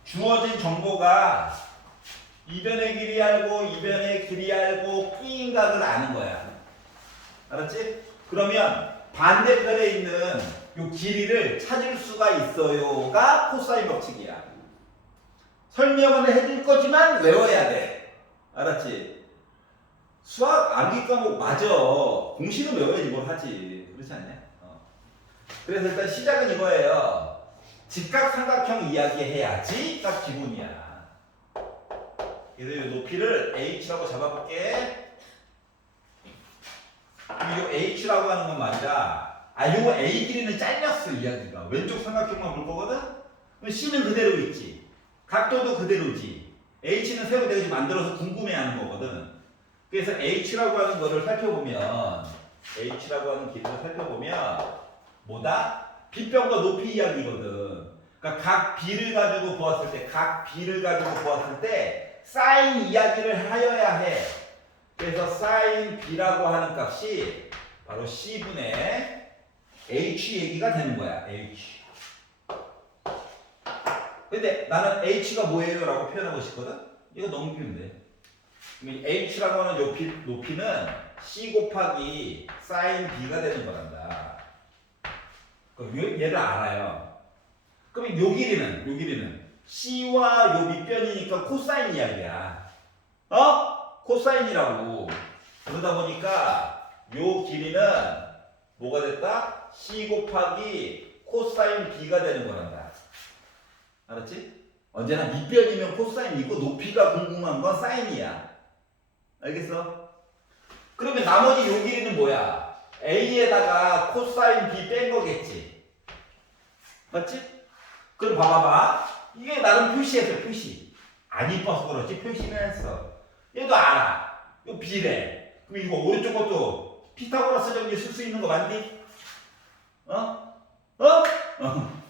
주어진 정보가 이변의 길이 알고 이변의 길이 알고 끼인각을 아는 거야. 알았지? 그러면 반대편에 있는 이 길이를 찾을 수가 있어요가 코사인 법칙이야. 설명은 해줄 거지만 외워야 돼. 알았지? 수학 암기 과목 맞아. 공식은 외워야지 뭘 하지. 그렇지 않냐? 그래서 일단 시작은 이거예요. 직각삼각형 이야기 해야지 딱 기본이야. 그래서 이 높이를 h라고 잡아볼게. 이 h라고 하는 건 말이야. 요거 a 길이는 잘렸어 이야기가. 왼쪽 삼각형만 볼 거거든? 그럼 c는 그대로 있지. 각도도 그대로지. h는 새로 내가 지금 만들어서 궁금해하는 거거든. 그래서 h라고 하는 거를 살펴보면 h라고 하는 길이를 살펴보면 뭐다? 빗변과 높이 이야기거든. 그러니까 각 b를 가지고 보았을 때 사인 이야기를 하여야 해. 그래서 사인 b라고 하는 값이 바로 c분의 h 얘기가 되는 거야. h. 근데 나는 h가 뭐예요? 라고 표현하고 싶거든? 이거 넘기면 돼. h라고 하는 높이는 c 곱하기 사인 b가 되는 거란다. 얘를 알아요. 그럼 요 길이는 c와 요 밑변이니까 코사인 이야기야. 코사인이라고. 그러다 보니까 요 길이는 뭐가 됐다? c 곱하기 코사인 b가 되는 거란다. 알았지? 언제나 밑변이면 코사인이고 높이가 궁금한 건 사인이야. 알겠어? 그러면 나머지 요 길이는 뭐야? A에다가 코사인 B 뺀 거겠지? 맞지? 그럼 봐봐봐. 이게 나름 표시했어, 표시. 안 이뻐서 그렇지, 표시는 했어. 얘도 알아. 이거 B래. 그럼 이거 오른쪽 것도 피타고라스 정리 쓸 수 있는 거 맞니?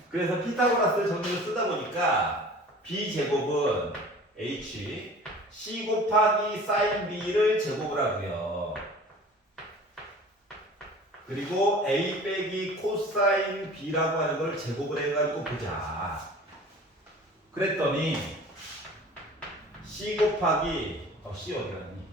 그래서 피타고라스 정리를 쓰다 보니까 B제곱은 H C 곱하기 사인 B를 제곱을 하고요. 그리고 A 빼기 코사인 B라고 하는 걸 제곱을 해가지고 보자. 그랬더니 C 곱하기 C 어디 갔니?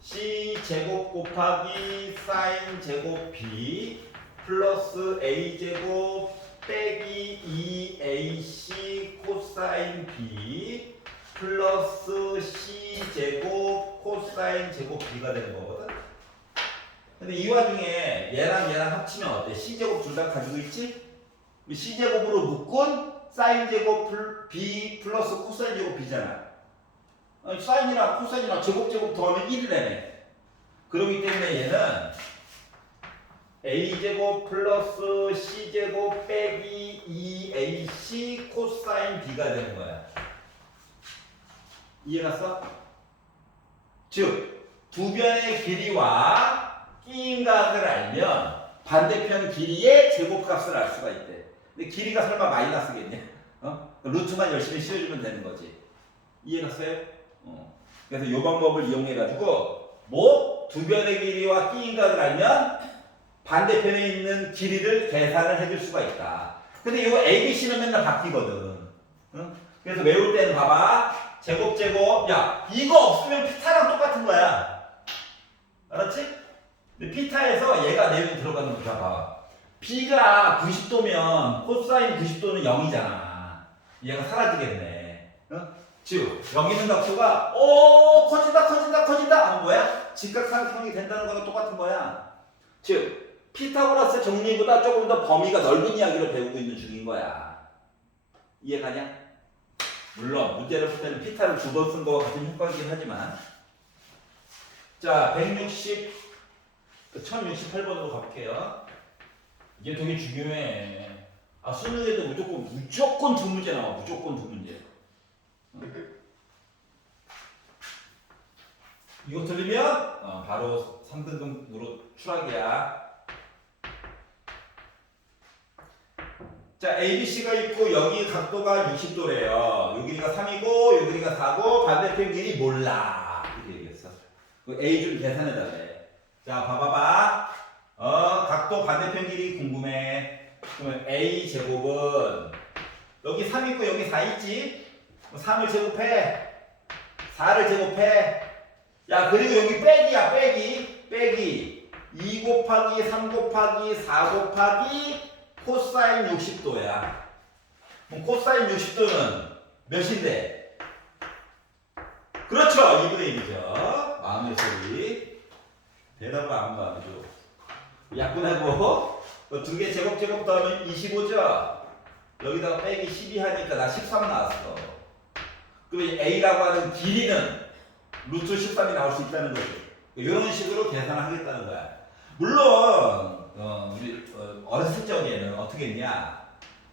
C 제곱 곱하기 사인 제곱 B 플러스 A 제곱 빼기 2AC 코사인 B 플러스 C제곱 코사인 제곱 B가 되는 거거든? 근데 이 와중에 얘랑 합치면 어때? C제곱 둘 다 가지고 있지? C제곱으로 묶은 사인제곱 B 플러스 코사인 제곱 B잖아. 사인이랑 코사인이랑 제곱 더하면 1이라네. 그렇기 때문에 얘는 A제곱 플러스 C제곱 빼기 2AC 코사인 B가 되는 거야. 이해갔어? 즉, 두 변의 길이와 끼인각을 알면 반대편 길이의 제곱값을 알 수가 있대. 근데 길이가 설마 마이너스겠냐? 루트만 열심히 씌워주면 되는 거지. 이해갔어요? 그래서 이 방법을 이용해가지고 두 변의 길이와 끼인각을 알면 반대편에 있는 길이를 계산을 해줄 수가 있다. 근데 이거 A, B, C는 맨날 바뀌거든. 그래서 외울 때는 봐봐. 제곱. 야, 이거 없으면 피타랑 똑같은 거야. 알았지? 근데 피타에서 얘가 내면 들어가는 거다 봐. B가 90도면 코사인 90도는 0이잖아. 얘가 사라지겠네. 어? 즉 여기 있는 각도가 커진다 하는 거야. 직각삼각형이 된다는 거랑 똑같은 거야. 즉 피타고라스 정리보다 조금 더 범위가 넓은 이야기를 배우고 있는 중인 거야. 이해가냐? 물론 문제를 풀 때는 피타를 두 번 쓴 거와 같은 효과이긴 하지만 자 1068번으로 가볼게요. 이게 되게 중요해. 아 수능에도 무조건 두 문제 나와. 무조건 두 문제. 이거 틀리면 바로 3등급으로 추락이야. 자, ABC가 있고 여기 각도가 60도래요. 요 길이가 3이고 요 길이가 4고 반대편 길이 몰라. 이렇게 얘기했어. A 좀 계산해달래. 자, 봐봐봐. 각도 반대편 길이 궁금해. 그러면 A 제곱은 여기 3 있고 여기 4 있지? 3을 제곱해. 4를 제곱해. 야, 그리고 여기 빼기야, 빼기. 2 곱하기 3 곱하기 4 곱하기 코사인 60도야. 그럼 코사인 60도는 몇인데? 그렇죠. 2분의 1이죠. 마음의 소리. 대답을 안 봐. 그죠? 약분하고 두 개 제곱 더하면 25죠? 여기다가 빼기 12 하니까 나 13 나왔어. 그럼 A라고 하는 길이는 루트 13이 나올 수 있다는 거지. 이런 식으로 계산을 하겠다는 거야. 물론 우리 어렸을 적에는 어떻게 했냐?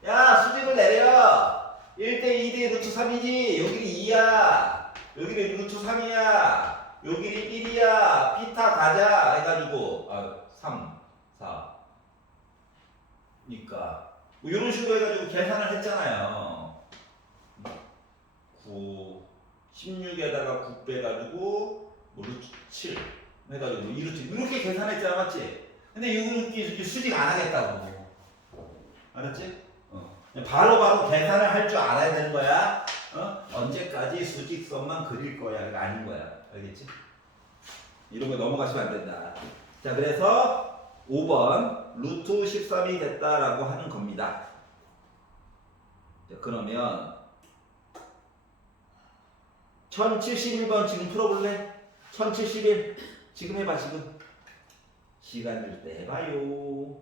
야, 수직을 내려. 1대 2대 루트 3이지. 여기 2야. 여기 루트 3이야. 여기 1이야. 피타 가자 해가지고 3, 4 니까 뭐 이런 식으로 해가지고 계산을 했잖아요. 9 16에다가 9 빼가지고 뭐 루트 7 해가지고 2루트 이렇게 계산했잖아. 맞지? 근데 이거 수직 안 하겠다고. 알았지? 바로바로 계산을 할 줄 알아야 되는 거야. 언제까지 수직선만 그릴 거야. 이거 아닌 거야. 알겠지? 이런 거 넘어가시면 안 된다. 자, 그래서 5번 루트 13이 됐다라고 하는 겁니다. 자, 그러면 1071번 지금 풀어볼래? 1071 지금 해봐. 지금 시간 줄 때 해봐요.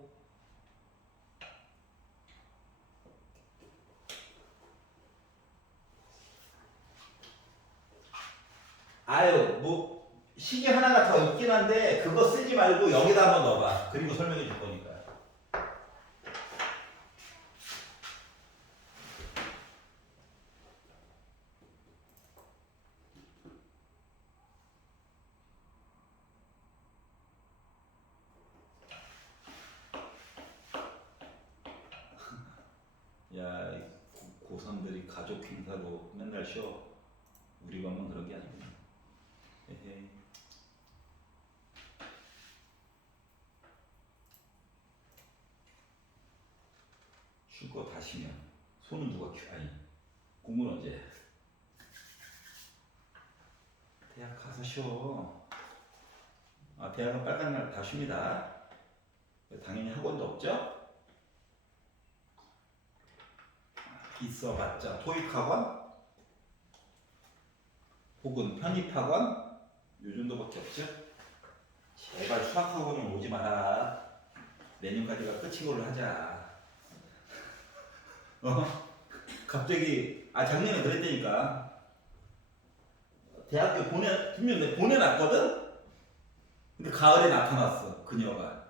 아유, 뭐 시계 하나가 더 있긴 한데 그거 쓰지 말고 여기다 한번 넣어봐. 그리고 설명해 줄 거니까. 야, 고3들이 가족 행사로 맨날 쉬어. 우리 반만 그런 게 아니구나. 에헤이. 쉴 거 다 쉬면 손은 누가 아니 공부는 언제? 대학 가서 쉬어. 대학은 빨간 날 다 쉽니다. 당연히 학원도 없죠? 있어봤자 토익 학원 혹은 편입 학원 요 정도밖에 없죠? 제발 수학 학원은 오지 마라. 내년까지가 끝인 걸로 하자. 갑자기 작년에 그랬다니까. 대학교 분명 내가 보내놨거든? 근데 가을에 나타났어 그녀가.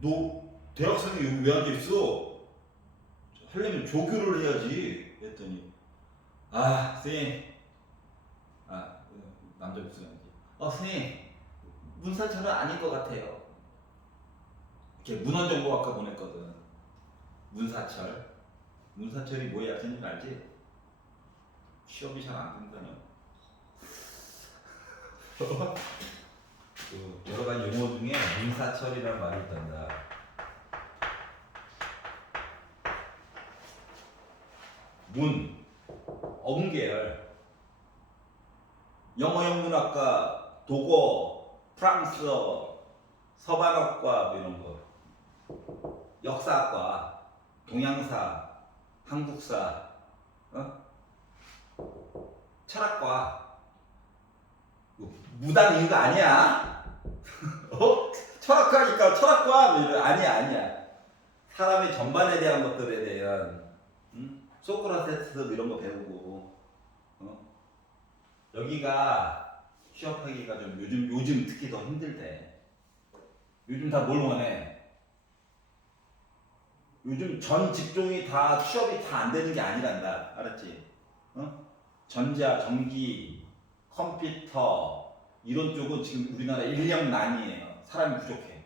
너 대학생이 여기 왜 앉아있어? 하려면 조교를 해야지 했더니 선생님 남자 목소리인지 선생님 문사철은 아닌 것 같아요. 이렇게 문헌정보학과 보냈거든. 문사철이 뭐야? 선생님 알지? 시험이 잘 안 된다는 그 여러 가지 용어 중에 문사철이라는 말이 있단다. 문, 어문계열, 영어 영문학과, 독어, 프랑스어, 서방학과 뭐 이런 거, 역사학과, 동양사, 한국사, 철학과. 무단 이유가 아니야. 철학과니까 철학과 뭐 이런 아니야. 사람의 전반에 대한 것들에 대한 소크라테스 이런 거 배우고 여기가 취업하기가 좀 요즘 특히 더 힘들대. 요즘 다 뭘 원해? 요즘 전 직종이 다 취업이 다 안 되는 게 아니란다. 알았지? 전자, 전기, 컴퓨터 이런 쪽은 지금 우리나라 인력난이에요. 사람이 부족해.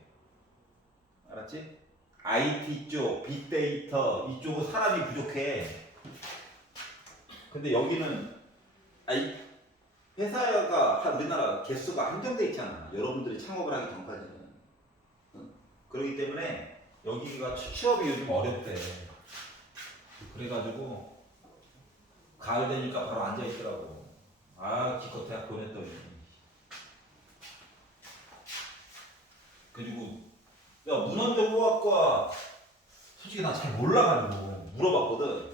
알았지? IT 쪽, 빅데이터 이쪽은 사람이 부족해. 근데 여기는 회사가 우리나라 개수가 한정돼 있잖아. 여러분들이 창업을 하기 전까지는. 그렇기 때문에 여기가 취업이 요즘 어렵대. 그래가지고 가을 되니까 바로 앉아 있더라고. 기껏 대학 보냈더니. 그리고 야 문헌정보학과 솔직히 나 잘 몰라가지고 물어봤거든.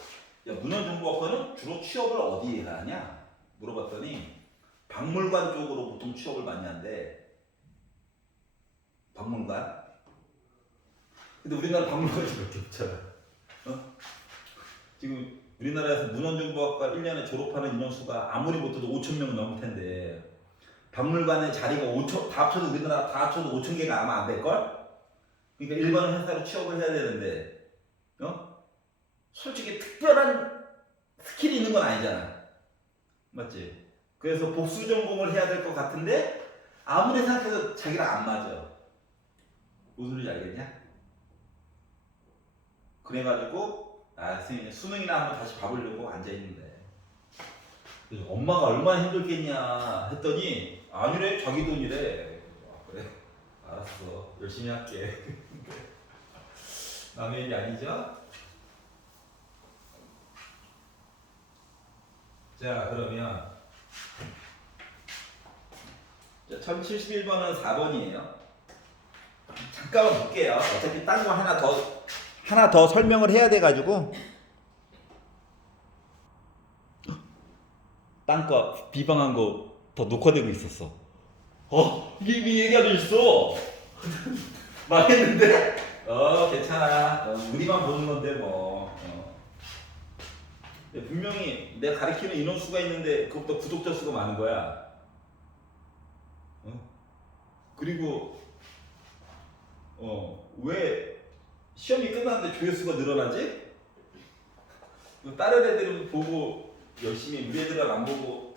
야 문헌정보학과는 주로 취업을 어디에 하냐? 물어봤더니 박물관 쪽으로 보통 취업을 많이 한대. 박물관? 근데 우리나라 박물관이 그렇게 없잖아. 지금 우리나라에서 문헌정보학과 1년에 졸업하는 인원수가 아무리 못해도 5,000명은 넘을 텐데 박물관의 자리가 5천 다 합쳐도 우리나라 다 합쳐도 5,000개가 아마 안 될걸? 그러니까 일반 회사로 취업을 해야 되는데 솔직히 특별한 스킬이 있는 건 아니잖아. 맞지? 그래서 복수 전공을 해야 될 것 같은데 아무리 생각해도 자기랑 안 맞아. 무슨 소리인지 알겠냐? 그래가지고 선생님 수능이나 한번 다시 봐보려고 앉아있는데 엄마가 얼마나 힘들겠냐 했더니 아니래, 자기 돈이래. 그래, 알았어, 열심히 할게. 남의 일이 아니죠? 자 그러면 1071번은 4번이에요. 잠깐만 볼게요. 어차피 딴 거 하나 더 설명을 해야 돼가지고 딴 거 비방한 거 더 녹화되고 있었어. 이게 얘기가 돼 있어. 망했는데? 괜찮아. 우리만 보는 건데 뭐. 분명히 내가 가르치는 인원수가 있는데 그것보다 구독자 수가 많은 거야. 그리고 왜 시험이 끝났는데 조회수가 늘어나지? 다른 애들은 보고 열심히 우리 애들은 안 보고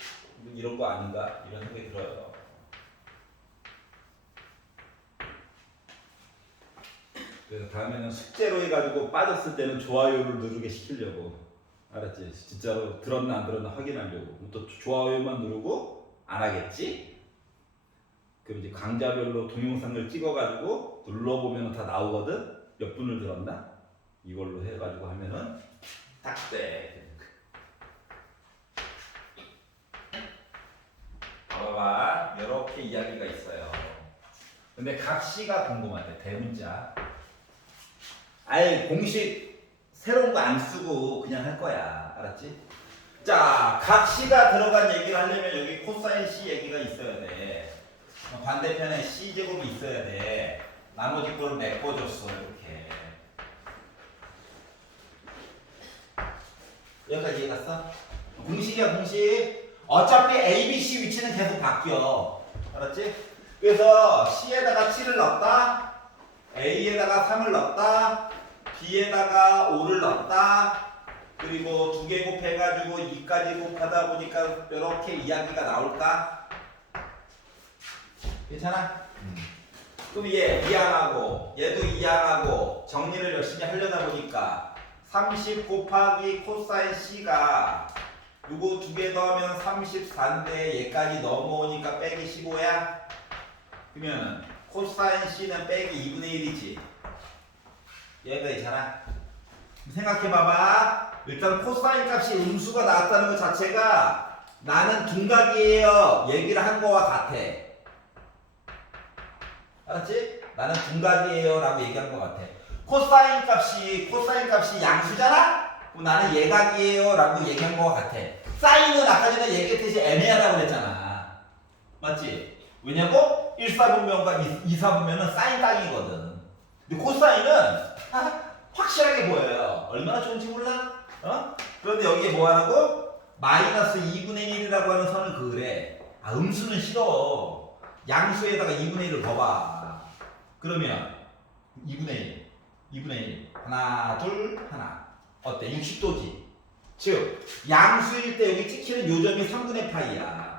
이런 거 아닌가? 이런 생각이 들어요. 그래서 다음에는 숙제로 해가지고 빠졌을 때는 좋아요를 누르게 시키려고. 알았지? 진짜로 들었나 안 들었나 확인하려고. 또 좋아요만 누르고 안 하겠지? 그럼 이제 강좌별로 동영상을 찍어가지고 눌러보면 다 나오거든? 몇 분을 들었나? 이걸로 해가지고 하면은 딱 돼. 봐봐, 이렇게 이야기가 있어요. 근데 각시가 궁금하대. 대문자. 아예 공식 새로운 거 안 쓰고 그냥 할 거야. 알았지? 자, 각시가 들어간 얘기를 하려면 여기 코사인 C 얘기가 있어야 돼. 반대편에 C제곱이 있어야 돼. 나머지 걸 메꿔줬어. 이렇게. 여기까지 이해 갔어? 공식이야, 공식. 어차피 A, B, C 위치는 계속 바뀌어. 알았지? 그래서 C에다가 7을 넣었다, A에다가 3을 넣었다, B에다가 5를 넣었다, 그리고 2개 곱해가지고 2까지 곱하다 보니까 이렇게 이야기가 나올까? 괜찮아? 그럼 얘 2항하고 얘도 2항하고 정리를 열심히 하려다 보니까 30 곱하기 코사인 C가 요거 2개 더하면 34인데 얘까지 넘어오니까 빼기 15야? 그러면 코사인 C는 빼기 2분의 1이지. 얘가 있잖아. 생각해봐봐. 일단 코사인 값이 음수가 나왔다는 것 자체가 나는 둔각이에요 얘기를 한 거와 같아. 알았지? 나는 둔각이에요 라고 얘기한 것 같아. 코사인 값이 양수잖아? 그럼 나는 예각이에요 라고 얘기한 것 같아. 사인은 아까 전에 얘기했듯이 애매하다고 그랬잖아. 맞지? 왜냐고? 1사분면과 2사분면은 사인 땅이거든. 근데 코사인은 확실하게 보여요. 얼마나 좋은지 몰라? 어? 그런데 여기에 뭐 하라고? 마이너스 2분의 1이라고 하는 선을 그으래. 아, 음수는 싫어. 양수에다가 2분의 1을 더봐. 그러면 2분의 1, 2분의 1. 하나, 둘, 하나. 어때? 60도지? 즉, 양수일 때 여기 찍히는 요점이 3분의 파이야.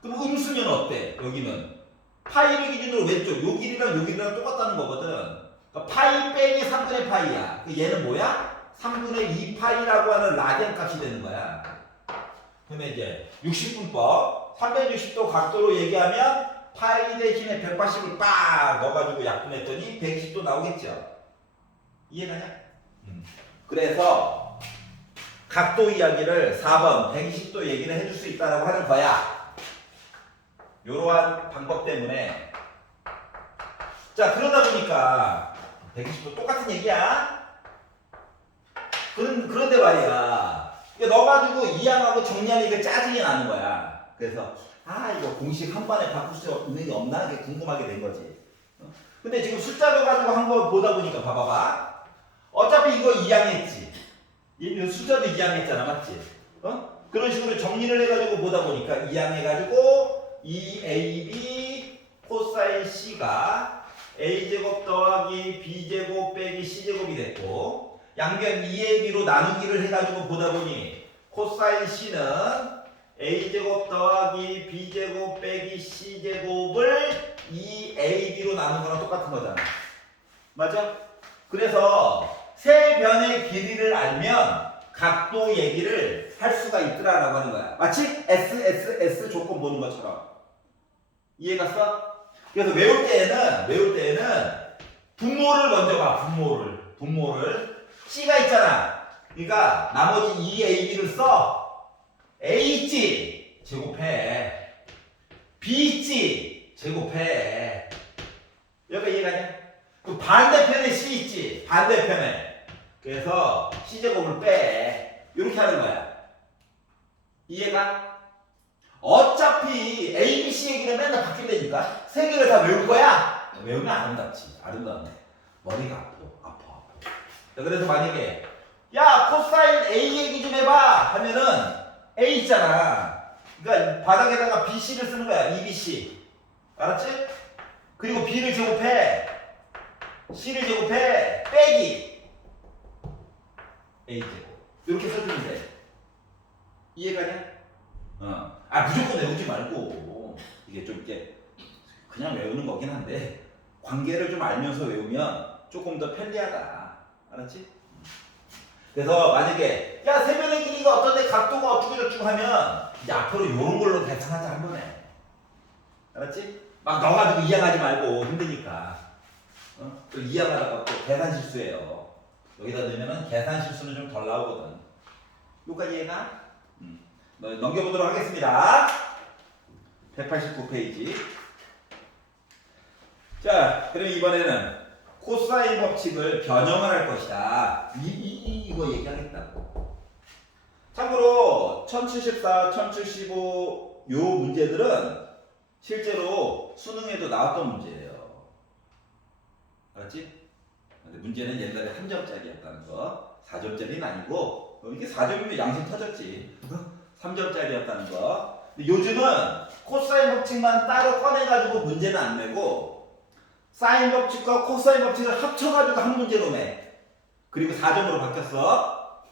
그럼 음수면 어때? 여기는 파이를 기준으로 왼쪽, 요 길이랑 요 길이랑 똑같다는 거거든. 그러니까 파이 빼기 3분의 파이야. 얘는 뭐야? 3분의 2파이라고 하는 라디안 값이 되는 거야. 그러면 이제 60분법 360도 각도로 얘기하면 파이 대신에 180을 빡 넣어가지고 약분했더니 120도 나오겠죠. 이해가냐? 그래서 각도 이야기를 4번 120도 얘기를 해줄 수 있다고 하는 거야. 이러한 방법 때문에. 자, 그러다 보니까 120도 똑같은 얘기야. 그런데 말이야. 너 가지고 이항하고 정리하면 이게 짜증이 나는 거야. 그래서 이거 공식 한 번에 바꿀 수 있는 게 없나? 이게 궁금하게 된 거지. 근데 지금 숫자로 가지고 한 거 보다 보니까 봐봐봐. 어차피 이거 이항했지. 얘는 숫자도 이항했잖아, 맞지? 그런 식으로 정리를 해가지고 보다 보니까 이항해가지고 2ab 코사인 c가 a제곱 더하기 b제곱 빼기 c제곱이 됐고 양변 2ab로 나누기를 해가지고 보다 보니 코사인 c는 a제곱 더하기 b제곱 빼기 c제곱을 2ab로 나눈 거랑 똑같은 거잖아. 맞아? 그래서 세 변의 길이를 알면 각도 얘기를 할 수가 있더라라고 하는 거야. 마치 S 조건 보는 것처럼. 이해갔어? 그래서 외울 때에는 분모를 먼저 봐. 분모를. C가 있잖아. 그러니까 나머지 2AB를 써. A 있지? 제곱해. B 있지? 제곱해. 여기가 이해가냐? 그 반대편에 C 있지? 반대편에. 그래서 C제곱을 빼. 이렇게 하는 거야. 이해가? 어차피 A, B, C 얘기는 맨날 바뀐다니까? 세 개를 다 외울 거야? 외우면 아름답지. 아름답네. 머리가 아파. 자, 그래서 만약에 야 코사인 A 얘기 좀 해봐 하면은 A 있잖아. 그러니까 바닥에다가 BC를 쓰는 거야. EBC. 알았지? 그리고 B를 제곱해. C를 제곱해. 빼기 A제곱. 이렇게 써주면 돼. 이해가냐? 무조건 외우지 말고 이게 좀 이렇게 그냥 외우는 거긴 한데 관계를 좀 알면서 외우면 조금 더 편리하다. 알았지? 그래서 만약에 야 세변의 길이가 어떤데 각도가 어쩌고저쩌고 하면 이제 앞으로 요런 걸로 계산하자 한 번에. 알았지? 막 넣어가지고 이항하지 말고 힘드니까. 또 이항하다가 또 계산 실수해요. 여기다 넣으면은 계산 실수는 좀 덜 나오거든. 여기까지 이해가? 넘겨보도록 하겠습니다. 189페이지. 자, 그럼 이번에는 코사인 법칙을 변형을 할 것이다. 이거 얘기하겠다고. 참고로 1074, 1075 요 문제들은 실제로 수능에도 나왔던 문제예요. 알았지? 근데 문제는 옛날에 3점짜리였다는 거. 4점짜리는 아니고 이게 4점이면 양심 터졌지. 3점짜리였다는 거. 근데 요즘은 코사인 법칙만 따로 꺼내가지고 문제는 안 내고 사인 법칙과 코사인 법칙을 합쳐가지고 한 문제로 내. 그리고 4점으로 바뀌었어.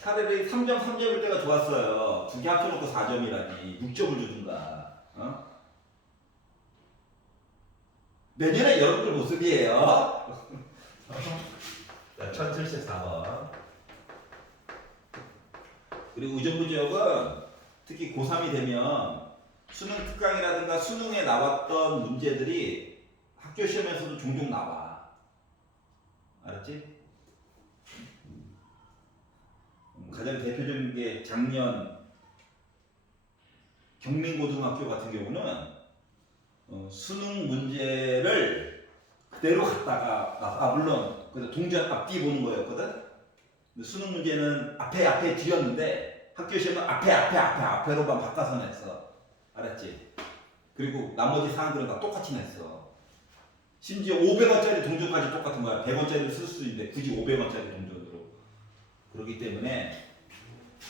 차라리 3점, 3점일 때가 좋았어요. 두 개 합쳐놓고 4점이라니. 6점을 주든가. 내년에 여러분들 모습이에요. 1074번. 그리고 의정부지역은 특히 고3이 되면 수능 특강이라든가 수능에 나왔던 문제들이 학교 시험에서도 종종 나와. 알았지? 가장 대표적인 게 작년 경민고등학교 같은 경우는 수능 문제를 그대로 갖다가 물론 동전 앞뒤 보는 거였거든. 근데 수능 문제는 앞에 뒤였는데 학교 시험은 앞에로만 바꿔서 냈어. 알았지? 그리고 나머지 사항들은 다 똑같이 냈어. 심지어 500원짜리 동전까지 똑같은 거야. 100원짜리를 쓸 수 있는데 굳이 500원짜리 동전으로. 그렇기 때문에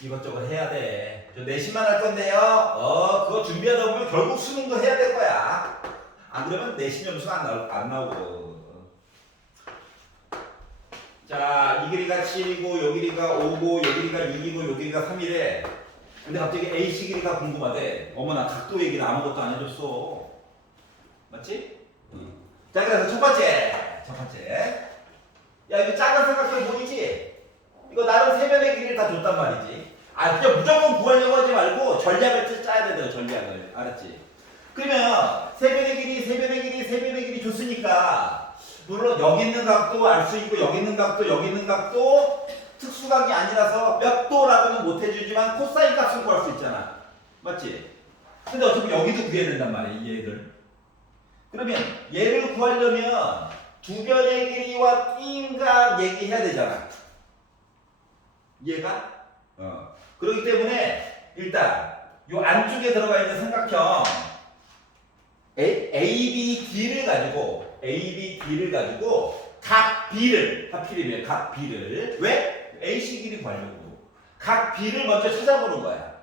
이것저것 해야 돼. 저 내신만 할 건데요. 그거 준비하다 보면 결국 수능도 해야 될 거야. 안 그러면 내신 점수 안 나오고. 자, 이 길이가 7이고, 요 길이가 5고, 요 길이가 6이고, 요 길이가 3이래. 근데 갑자기 AC 길이가 궁금하대. 어머나 각도 얘기는 아무것도 안 해줬어. 맞지? 자, 그래서 첫 번째. 야, 이거 작은 삼각형 보이지? 이거 나름 세변의 길이를 다 줬단 말이지. 그냥 무조건 구하려고 하지 말고 전략을 짜야 된다, 전략을. 알았지? 그러면 세변의 길이 줬으니까 물론 여기 있는 각도 알 수 있고 여기 있는 각도 특수각이 아니라서 몇 도라고는 못 해주지만 코사인 값은 구할 수 있잖아. 맞지? 근데 어차피 여기도 구해야 된단 말이야, 얘를. 그러면 얘를 구하려면 두 변의 길이와 띵각 얘기해야 되잖아. 얘가? 그렇기 때문에 일단 요 안쪽에 들어가 있는 삼각형 ABD를 가지고 각 B를 하필이면 각 B를 왜? AC 길이 구하려고 각 B를 먼저 찾아보는 거야.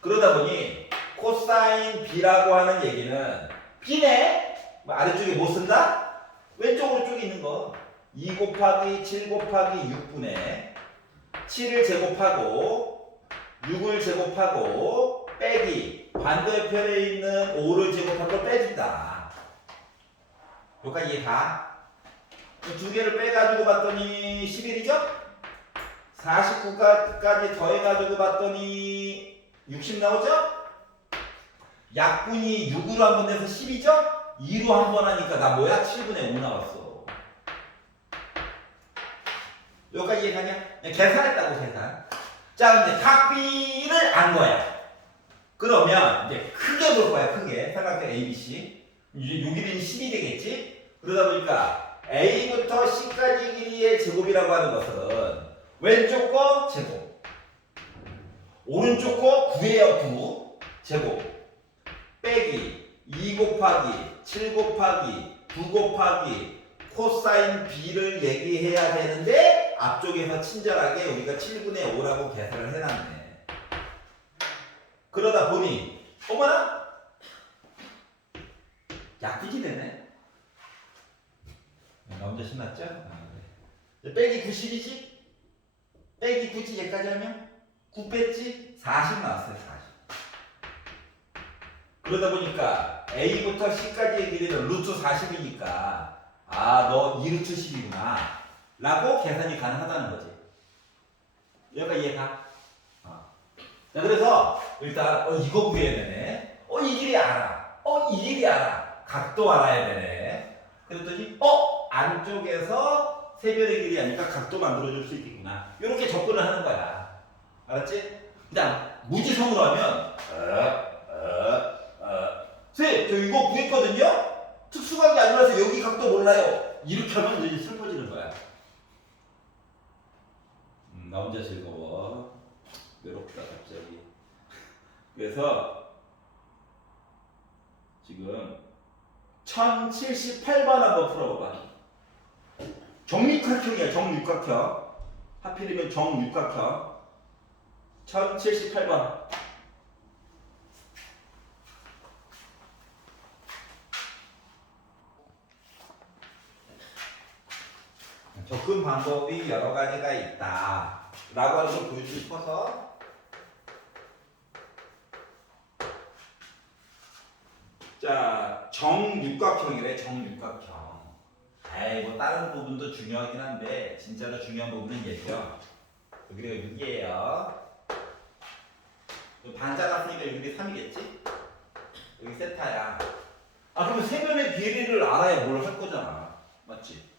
그러다 보니 코사인 B라고 하는 얘기는 B네? 아래쪽에 뭐 쓴다? 왼쪽으로 쭉 있는 거 2 곱하기 7 곱하기 6분의 7을 제곱하고 6을 제곱하고 빼기 반대편에 있는 5를 제곱한 걸 빼준다. 여기까지 이해가? 두 개를 빼가지고 봤더니 11이죠? 49까지 더해가지고 봤더니 60 나오죠? 약분이 6으로 한 번 내서 10이죠? 2로 한 번 하니까 나 뭐야? 7분의 5 나왔어. 여기까지 이해가냐? 계산했다고 계산. 자, 근데 각 B를 안 거야. 그러면 이제 크게 볼 거야, 크게. 삼각형 ABC. 이제 요 길이는 10이 되겠지? 그러다 보니까 A부터 C까지 길이의 제곱이라고 하는 것은 왼쪽 거 제곱, 오른쪽 거 9예요, 9. 제곱. 빼기 2 곱하기 7 곱하기 9 곱하기 코사인 B를 얘기해야 되는데 앞쪽에서 친절하게 우리가 7분의 5라고 계산을 해놨네. 그러다 보니 어머나 약기지 되네. 나 혼자 신났죠? 그래. 빼기 90이지? 빼기 9지 얘까지 하면 9 뺐지? 40 나왔어요. 40. 그러다 보니까 A부터 C까지의 길이는 루트 40이니까 너 2루트 10이구나 라고 계산이 가능하다는 거지. 여기가 이해가? 자, 그래서 일단 이거 구해야 되네. 이 길이 알아. 이 길이 알아. 각도 알아야 되네. 그랬더니 안쪽에서 세변의 길이 아니까 각도 만들어줄 수 있겠구나. 이렇게 접근을 하는 거야. 알았지? 그다음 무지성으로 하면 쌤, 저 이거 구했거든요? 특수각이 아니라서 여기 각도 몰라요. 이렇게 하면 이제 슬퍼지는 거야. 나 혼자 즐거워. 외롭다 갑자기. 그래서 지금 1078번 한번 풀어봐봐. 정육각형이야, 정육각형. 하필이면 정육각형. 1078번. 접근 방법이 여러 가지가 있다 라고 하는 걸 보여주고 싶어서 자, 정육각형이래. 정육각형. 뭐 다른 부분도 중요하긴 한데 진짜로 중요한 부분은 얘죠. 여기가 6이에요. 반자 같으니까 여기 3이겠지? 여기 세타야. 그러면 세변의 길이를 알아야 뭘 할 거잖아. 맞지?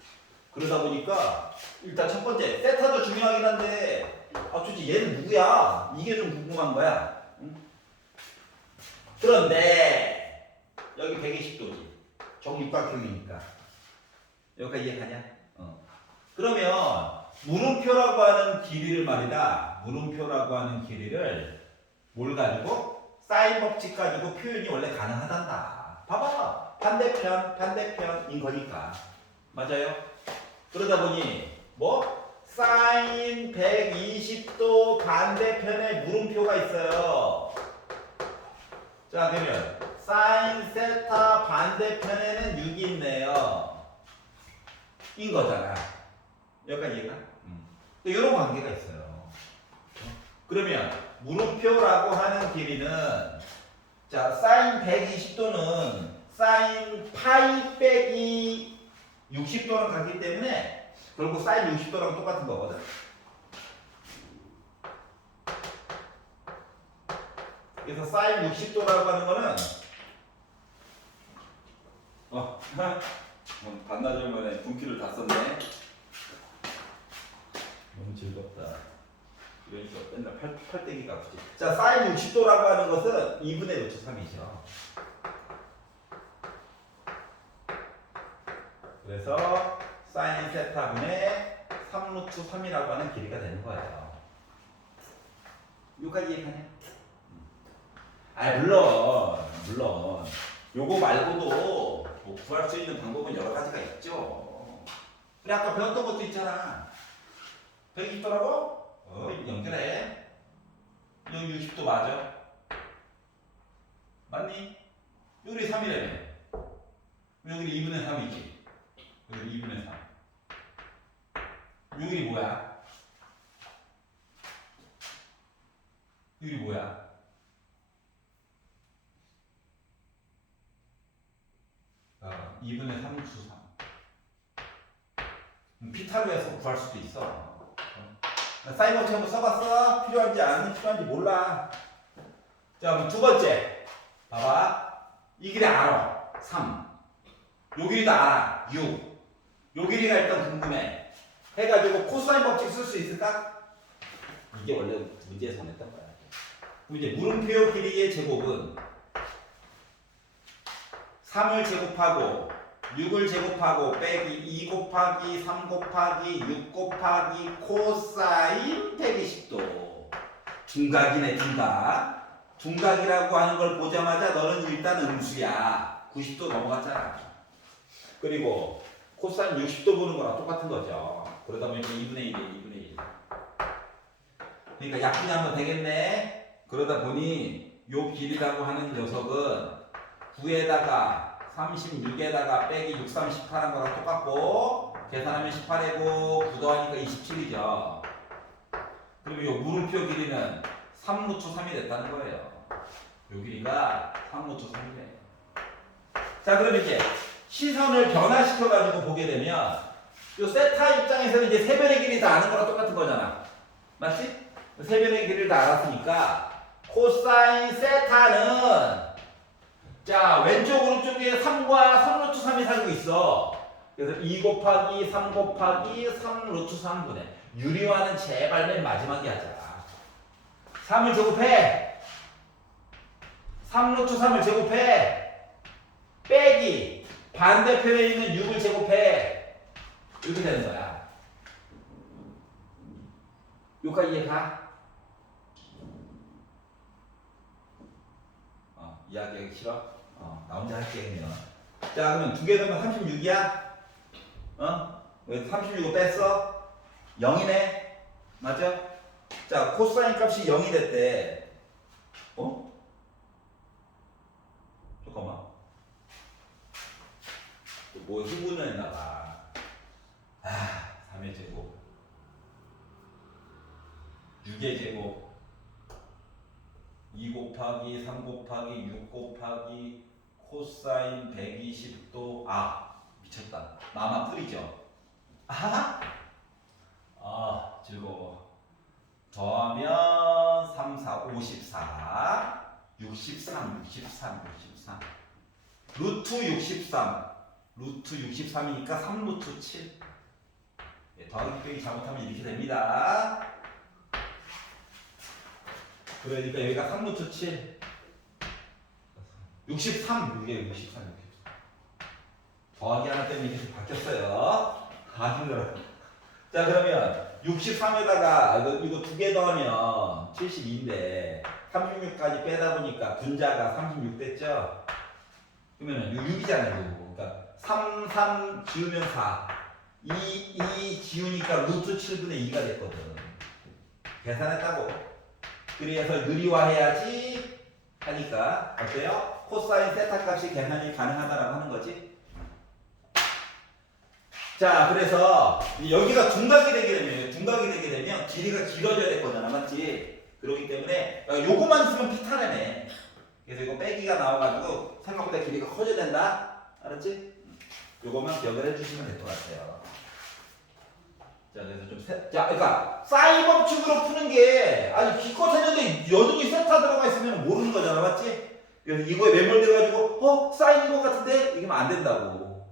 그러다 보니까 일단 첫 번째 세타도 중요하긴 한데 아, 도대체 얘는 누구야? 이게 좀 궁금한 거야. 응? 그런데 여기 120도지. 정육각형이니까. 여기까지 이해가냐? 그러면 물음표라고 하는 길이를 말이다. 물음표라고 하는 길이를 뭘 가지고? 사인 법칙 가지고 표현이 원래 가능하단다. 봐봐. 반대편인 거니까. 맞아요? 그러다 보니 뭐? 사인 120도 반대편에 물음표가 있어요. 자, 그러면 사인 세타 반대편에는 6이 있네요. 인 거잖아. 여기까지 이해가? 이런 관계가 있어요. 그러면 물음표라고 하는 길이는 자, 사인 120도는 사인 파이 빼기 60도랑 같기 때문에 결국 사인 60도랑 똑같은 거거든. 그래서 사인 60도라고 하는 거는 반나절 만에 분기를 다 썼네. 너무 즐겁다. 그러니까 맨날 팔대기가 아프지. 자, 사인 60도라고 하는 것은 2분의 루트 3이죠. 그래서 사인 세타분의 3 루트 3이라고 하는 길이가 되는 거예요. 여기까지 이해가냐? 물론 요거 말고도 뭐 구할 수 있는 방법은 여러 가지가 있죠. 그래, 아까 배웠던 것도 있잖아. 120도라고? 연결해. 여기 60도 맞아? 맞니? 여기 3이라며. 여기 2분의 3이지. 여기 2분의 3. 여기 뭐야? 여기 뭐야? 어, 2분의 3 수 3. 피타고라에서 구할 수도 있어. 사인 법칙 한번 써봤어? 필요한지 안 필요한지 몰라. 자, 그럼 두 번째. 봐봐. 이 길이 알아. 3. 요 길이도 알아. 6. 요 길이가 일단 궁금해. 해가지고 코사인 법칙 쓸 수 있을까? 이게 원래 문제에서 냈던 거야. 그럼 이제 물음표 길이의 제곱은 3을 제곱하고 6을 제곱하고 빼기 2 곱하기 3 곱하기 6 곱하기 코사인 120도. 둔각이네, 둔각. 둔각이라고 하는 걸 보자마자 너는 일단 음수야. 90도 넘어갔잖아. 그리고 코사인 60도 보는 거랑 똑같은 거죠. 그러다 보니까 2분의 1이에요, 2분의 1. 그러니까 약분이 하면 되겠네. 그러다 보니 요 길이라고 하는 녀석은 9에다가 36에다가 빼기 6, 3, 18한 거랑 똑같고 계산하면 18이고 9 더하니까 27이죠. 그리고 요 물음표 길이는 3 루트 3이 됐다는 거예요. 요 길이가 3 루트 3이래. 자, 그럼 이제 시선을 변화시켜가지고 보게 되면 요 세타 입장에서는 이제 세변의 길이 다 아는 거랑 똑같은 거잖아. 맞지? 세변의 길이를 다 알았으니까 코사인 세타는 자, 왼쪽 오른쪽에 3과 3 루트 3이 살고 있어. 그래서 2 곱하기 3 곱하기 3 루트 3분의 유리화는 제발 맨 마지막에 하자. 3을 제곱해. 3 루트 3을 제곱해. 빼기 반대편에 있는 6을 제곱해. 이렇게 되는 거야. 여기까지 이해가? 이야기하기 싫어? 나 혼자 할게 그냥. 자, 그러면 두 개 더면 36이야? 왜 36을 뺐어? 0이네? 맞아? 자, 코사인 값이 0이 됐대. 잠깐만. 뭐 후분을 했나봐. 3의 제곱 6의 제곱 2 곱하기 3 곱하기 6 곱하기 코사인 120도. 미쳤다. 마마 뿌리죠. 즐거워. 더하면 3, 4, 54 63 루트 63 루트 63이니까 3 루트 7. 더하기 빼기 잘못하면 이렇게 됩니다. 그러니까 여기가 3루트 7 63 이게 63 더하기 하나 때문에 이렇게 바뀌었어요. 아 힘들어. 자 그러면 63에다가 이거 두 개 더하면 72인데 36까지 빼다 보니까 분자가 36 됐죠? 그러면 6이잖아요. 그러니까 3, 3 지우면 4 2 지우니까 루트 7분의 2가 됐거든. 계산했다고. 그래서 느리화해야지 하니까 어때요? 코사인 세타 값이 계산이 가능하다라고 하는 거지. 자, 그래서 여기가 둔각이 되게 되면 길이가 길어져야 될 거잖아, 맞지? 그렇기 때문에 요거만 있으면 피타네네. 그래서 이거 빼기가 나와가지고 생각보다 길이가 커져야 된다, 알았지? 요거만 기억을 해주시면 될 것 같아요. 자, 그래서 그러니까 사인 법칙으로 푸는 게 아니 기껏했는데 여전히 세타 들어가 있으면 모르는 거잖아, 맞지? 그래서 이거에 매몰돼가지고 사인인 것 같은데 이러면 안 된다고,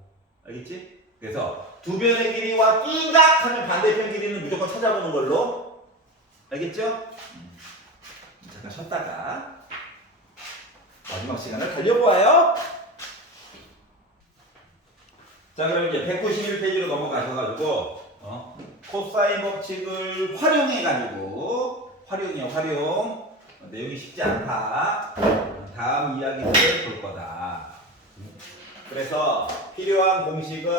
알겠지? 그래서 두 변의 길이와 띵각 하면 반대편 길이는 무조건 찾아보는 걸로, 알겠죠? 잠깐 쉬었다가 마지막 시간을 달려보아요. 자, 그럼 이제 191페이지로 넘어가셔가지고 코사인 법칙을 활용. 내용이 쉽지 않다. 다음 이야기를 볼 거다. 그래서 필요한 공식은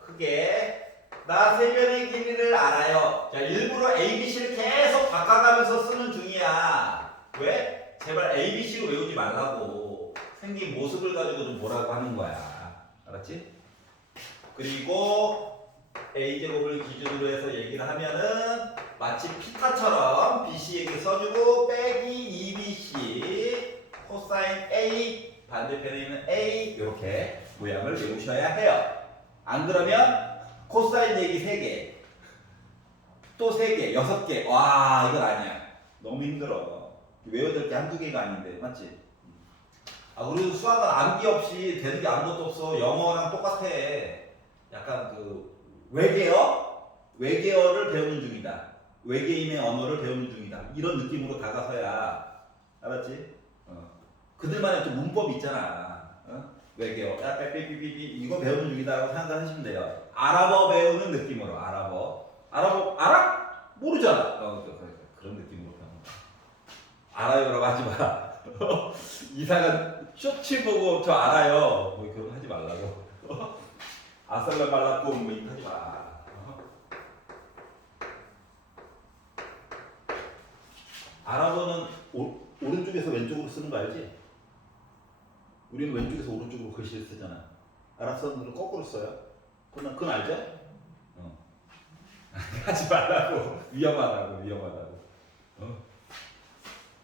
크게 나 세변의 길이를 알아요. 자, 일부러 ABC를 계속 바꿔가면서 쓰는 중이야. 왜? 제발 ABC로 외우지 말라고. 생긴 모습을 가지고 좀 보라고 하는 거야. 알았지? 그리고 A제곱을 기준으로 해서 얘기를 하면은 마치 피타처럼 BC에게 써주고 빼기 2BC 코사인 A 반대편에 있는 A 이렇게 모양을 외우셔야 해요. 안 그러면 코사인 얘기 3개 또 3개 6개 와 이건 아니야. 너무 힘들어. 외워야 될 게 한두 개가 아닌데 맞지? 그리고 수학은 암기 없이 되는 게 아무것도 없어. 영어랑 똑같아. 약간 그 외계어를 배우는 중이다. 외계인의 언어를 배우는 중이다. 이런 느낌으로 다가서야, 알았지? 그들만의 또 문법이 있잖아. 외계어, 삐삐삐삐 이거 배우는 중이다라고 생각하시면 돼요. 아랍어 배우는 느낌으로 아랍어 알아? 모르잖아. 그런 느낌으로 배우는 거야. 알아요라고 하지 마. 이상한 쇼츠 보고 저 알아요. 뭐 그런 거 하지 말라고. 아살라 말라고 뭐 이거 하지 마. 아랍어는 오른쪽에서 왼쪽으로 쓰는 거 알지? 우리는 왼쪽에서 오른쪽으로 글씨를 쓰잖아. 아랍 사람들은 거꾸로 써요. 그건 알죠? 하지 말라고. 위험하다고.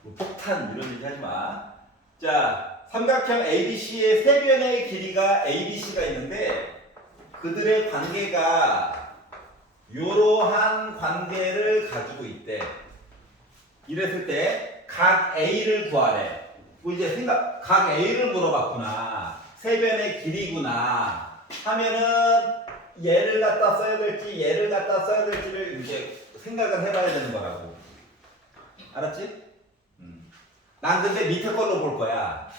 뭐 폭탄 이런 얘기 하지 마. 자, 삼각형 ABC의 세 변의 길이가 ABC가 있는데 그들의 관계가 이러한 관계를 가지고 있대. 이랬을 때 각 A를 구하래. 뭐 이제 각 A를 물어봤구나. 세 변의 길이구나. 하면은 얘를 갖다 써야 될지 얘를 갖다 써야 될지를 이제 생각을 해봐야 되는 거라고. 알았지? 난 근데 밑에 걸로 볼 거야.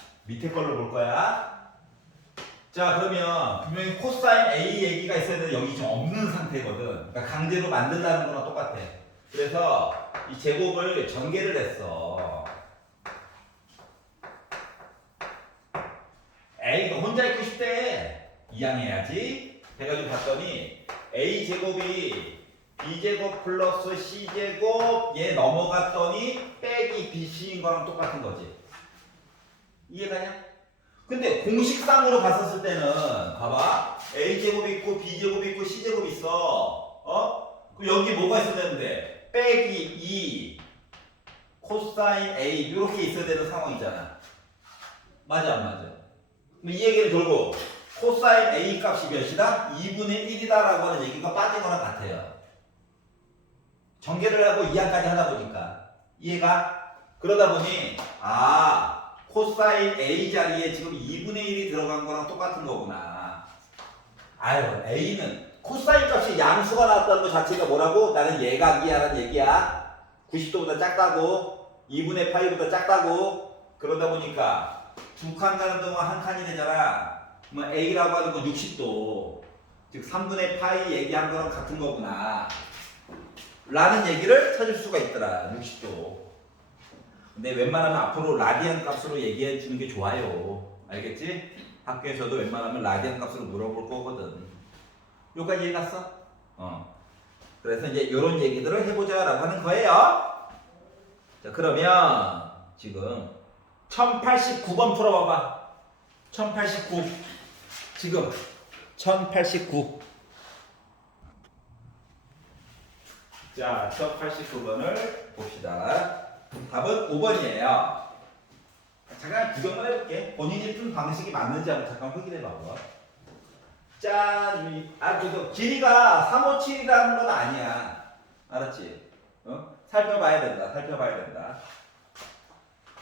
자, 그러면 분명히 코사인 A 얘기가 있어야 되는데 여기 지금 없는 상태거든. 그러니까 강제로 만든다는 거랑 똑같아. 그래서 이 제곱을 전개를 했어. A가 혼자 있고 싶대. 이항해야지. 해가지고 봤더니 A 제곱이 B 제곱 플러스 C 제곱 얘 넘어갔더니 빼기 BC인 거랑 똑같은 거지. 이해가냐? 근데 공식상으로 봤었을 때는 봐봐. A 제곱이 있고 B 제곱이 있고 C 제곱이 있어. 그럼 여기 뭐가 있어야 되는데? 빼기 2 코사인 A 이렇게 있어야 되는 상황이잖아. 맞아 안 맞아? 이 얘기를 돌고 코사인 A 값이 몇이다? 2분의 1이다 라고 하는 얘기가 빠진 거랑 같아요. 전개를 하고 이항까지 하다 보니까 이해가? 그러다 보니 코사인 A 자리에 지금 2분의 1이 들어간 거랑 똑같은 거구나. A는 코사인 값이 양수가 나왔다는 것 자체가 뭐라고? 나는 예각이야라는 얘기야. 90도보다 작다고. 2분의 파이보다 작다고. 그러다 보니까 두 칸 가는 동안 한 칸이 되잖아. 그러면 A라고 하는 건 60도. 즉 3분의 파이 얘기한 거랑 같은 거구나. 라는 얘기를 찾을 수가 있더라. 60도. 근데 웬만하면 앞으로 라디안 값으로 얘기해 주는 게 좋아요. 알겠지? 학교에서도 웬만하면 라디안 값으로 물어볼 거거든. 여기까지 이해 갔어? 그래서 이제 이런 얘기들을 해보자 라고 하는 거예요. 자, 그러면 지금 1089번 풀어봐봐. 1089. 지금 1089. 자, 1089번을 봅시다. 답은 5번이에요. 잠깐 구경만 해볼게. 본인이 푼 방식이 맞는지 한번 잠깐 확인해봐봐. 짠! 그래도 길이가 357이라는 건 아니야. 알았지? 살펴봐야 된다. 살펴봐야 된다.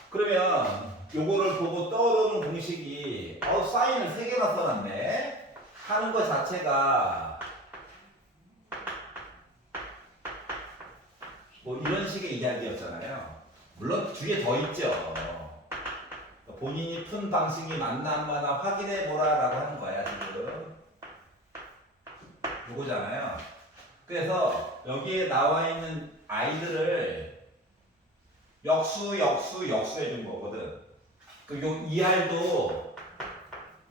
그러면 요거를 보고 떠오르는 공식이 사인을 3개나 써놨네. 하는 것 자체가 뭐 이런 식의 이야기였잖아요. 물론 뒤에 더 있죠. 본인이 푼 방식이 맞나 안 맞나 확인해 보라라고 하는 거야 지금. 요거잖아요. 그래서 여기에 나와 있는 아이들을 역수 해준 거거든. 그리고 요 ER도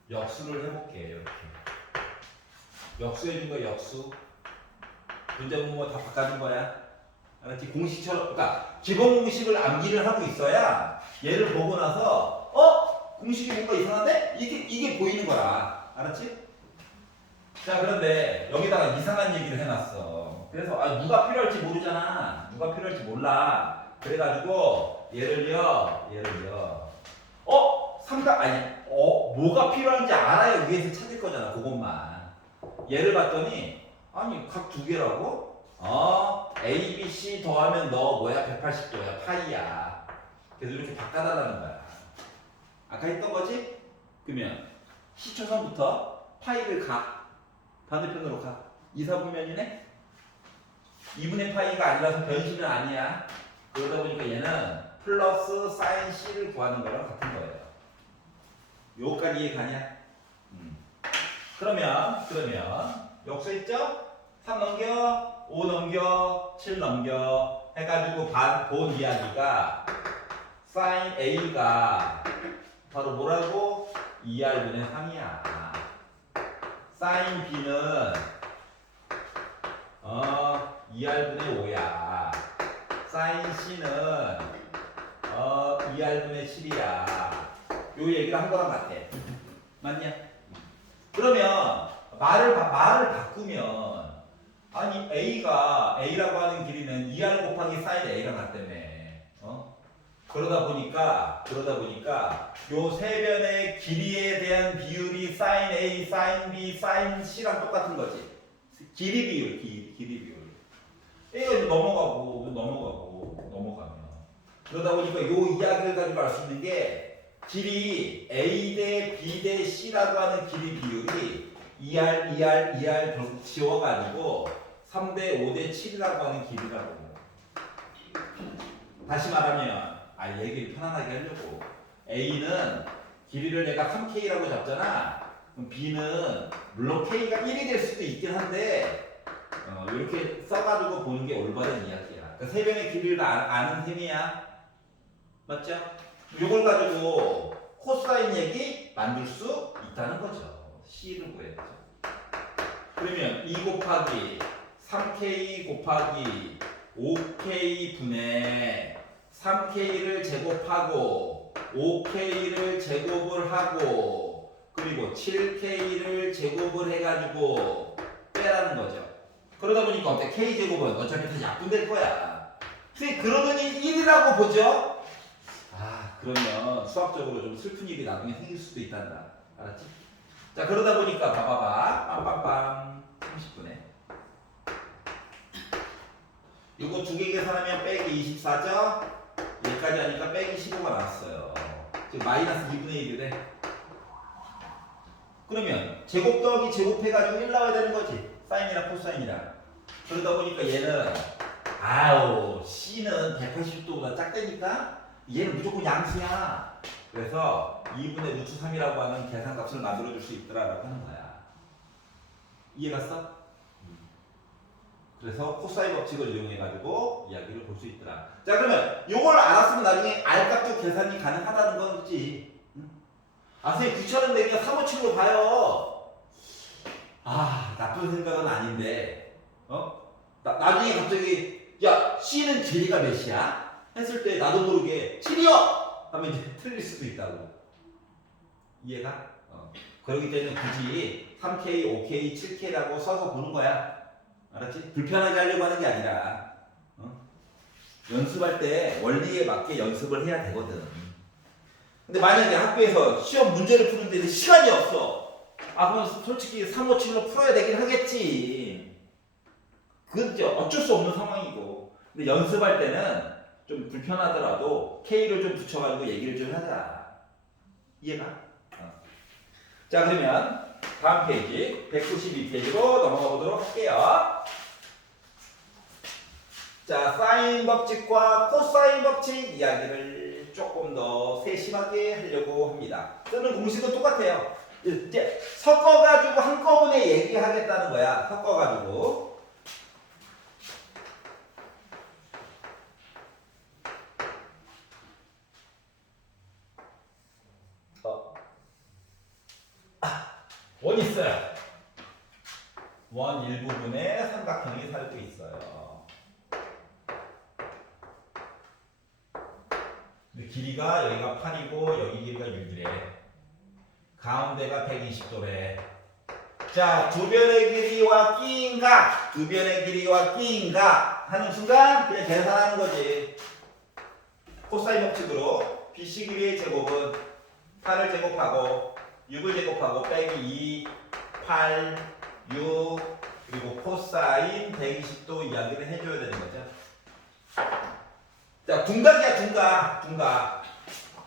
역수를 해볼게. 이렇게 역수해준 거 역수. 문제 보면 다 바꿔준 거야. 알았지? 공식처럼, 그러니까 기본 공식을 암기를 하고 있어야 얘를 보고 나서 공식이 뭔가 이상한데 이게 보이는 거야. 알았지? 자, 그런데 여기다가 이상한 얘기를 해놨어. 그래서 누가 필요할지 모르잖아. 누가 필요할지 몰라. 그래가지고 얘를요. 삼각 아니 뭐가 필요한지 알아야 위에서 찾을 거잖아. 그것만. 얘를 봤더니 아니 각 두 개라고? A, B, C 더하면 너 뭐야? 180도야. 파이야. 그래서 이렇게 바꿔달라는 거야. 아까 했던 거지? 그러면 C초선부터 파이를 가. 반대편으로 가. 이사분면이네? 2분의 파이가 아니라서 변신은 아니야. 그러다 보니까 얘는 플러스 사인 C를 구하는 거랑 같은 거예요. 요거까지 이해 가냐? 그러면 역수했죠? 3 넘겨, 5 넘겨, 7 넘겨 해가지고 본 이야기가 사인 A가 바로 뭐라고? 2R분의 3이야. 사인 B는 2R분의 5야. 사인 C는 2R분의 7이야. 요 얘기를 한 거랑 같아. 맞냐? 그러면 말을 바꾸면 아니 A라고 하는 길이는 2R 곱하기 사인 A랑 같다며. 그러다 보니까 요 세 변의 길이에 대한 비율이 사인 A, 사인 B, 사인 C랑 똑같은 거지. 길이 비율. A가 이제 넘어가면 그러다 보니까 요 이야기를 가지고 알 수 있는 게 길이 A 대 B 대 C라고 하는 길이 비율이 2R 지워가지고 3대 5대 7이라고 하는 길이라고. 다시 말하면 얘기를 편안하게 하려고 A는 길이를 내가 3K라고 잡잖아. 그럼 B는 물론 K가 1이 될 수도 있긴 한데 이렇게 써가지고 보는 게 올바른 이야기야. 그러니까 세 변의 길이를 아는 셈이야. 맞죠? 이걸 가지고 코사인 얘기 만들 수 있다는 거죠. C를 구해야 되죠. 그러면 2 곱하기 3K 곱하기 5K 분의 3K를 제곱하고 5K를 제곱을 하고 그리고 7K를 제곱을 해가지고 빼라는 거죠. 그러다 보니까 어때? K제곱은 어차피 다 약분될 거야. 그러더니 1이라고 보죠? 그러면 수학적으로 좀 슬픈 일이 나중에 생길 수도 있단다. 알았지? 자, 그러다 보니까 빠빠밤 30분에 이거 두 개 계산하면 빼기 24죠? 여기까지 하니까 빼기 15가 나왔어요. 지금 마이너스 2분의 1이래. 그러면 제곱 더하기 제곱해가지고 1 나와야 되는 거지. 사인이랑 코사인이랑. 그러다 보니까 얘는 아우 C는 180도보다 작다니까 얘는 무조건 양수야. 그래서 2분의 루트 3이라고 하는 계산값을 만들어줄 수 있더라라고 하는 거야. 이해갔어? 그래서 코사인 법칙을 이용해가지고 이야기를 볼 수 있더라. 자 그러면 이걸 알았으면 나중에 R값도 계산이 가능하다는 거지. 응? 아 선생님 귀찮은 내기가 357로 봐요. 아 나쁜 생각은 아닌데 나중에 갑자기 야 C는 길이가 몇이야? 했을 때 나도 모르게 7이요! 하면 이제 틀릴 수도 있다고. 이해가? 그렇기 때문에 굳이 3K, 5K, 7K라고 써서 보는 거야. 알았지? 불편하게 하려고 하는 게 아니라 연습할 때 원리에 맞게 연습을 해야 되거든. 근데 만약에 학교에서 시험 문제를 푸는데 시간이 없어. 아 그럼 솔직히 357로 풀어야 되긴 하겠지. 그건 이제 어쩔 수 없는 상황이고. 근데 연습할 때는 좀 불편하더라도 K를 좀 붙여가지고 얘기를 좀 하자. 이해가? 자 그러면 다음 페이지 192페이지로 넘어가 보도록 할게요. 자 사인 법칙과 코사인 법칙 이야기를 조금 더 세심하게 하려고 합니다. 쓰는 공식은 똑같아요. 이제 섞어가지고 한꺼번에 얘기하겠다는 거야. 섞어가지고. 원 있어요. 원 일부분에 삼각형이 살고 있어요. 근데 길이가 여기가 8이고 여기 길이가 6이래. 가운데가 120도래. 자, 두 변의 길이와 끼인가? 두 변의 길이와 끼인가? 하는 순간 그냥 계산하는 거지. 코사인 법칙으로 BC 길이의 제곱은 8을 제곱하고 6을 제곱하고 빼기 2, 8, 6 그리고 코사인 120도 이야기를 해줘야 되는 거죠. 자, 둔각이야 둔각.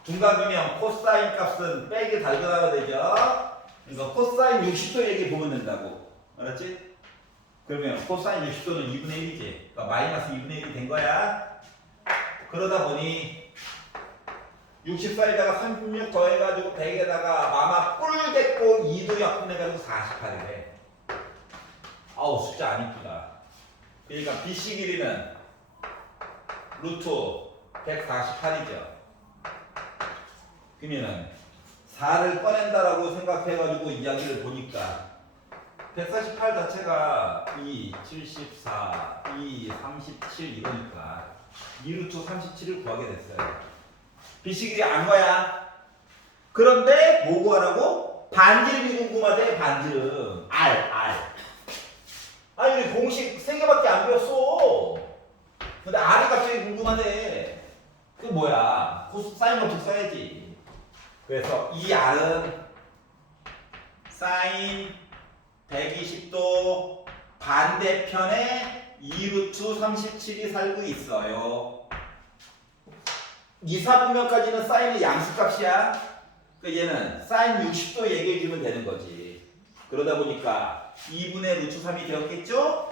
둔각이면 코사인 값은 빼기 달겨나야 되죠. 그래서 코사인 60도 얘기 보면 된다고. 알았지? 그러면 코사인 60도는 2분의 1이지. 그러니까 마이너스 2분의 1이 된 거야. 그러다 보니 64에다가 36 더해가지고 100에다가 마마 뿔 됐고 2도 약분해가지고 48이래. 아우 숫자 안 이쁘다. 그러니까 BC 길이는 루트 148이죠. 그러면은 4를 꺼낸다라고 생각해가지고 이야기를 보니까 148 자체가 2, 74, 2, 37 이러니까 2루트 37을 구하게 됐어요. BC 길이 안 거야. 그런데 뭐 구하라고? 반지름이 궁금하대. 반지름 R. 아니 우리 공식 3개밖에 안 배웠어. 근데 R이 갑자기 궁금하대. 그 뭐야? 코사인 법칙 써야지. 그래서 이 R은 사인 120도 반대편에 2루트 37이 살고 있어요. 2, 4분면까지는 사인의 양수값이야. 그 얘는 사인 60도 얘기해주면 되는 거지. 그러다 보니까 2분의 루트 3이 되었겠죠?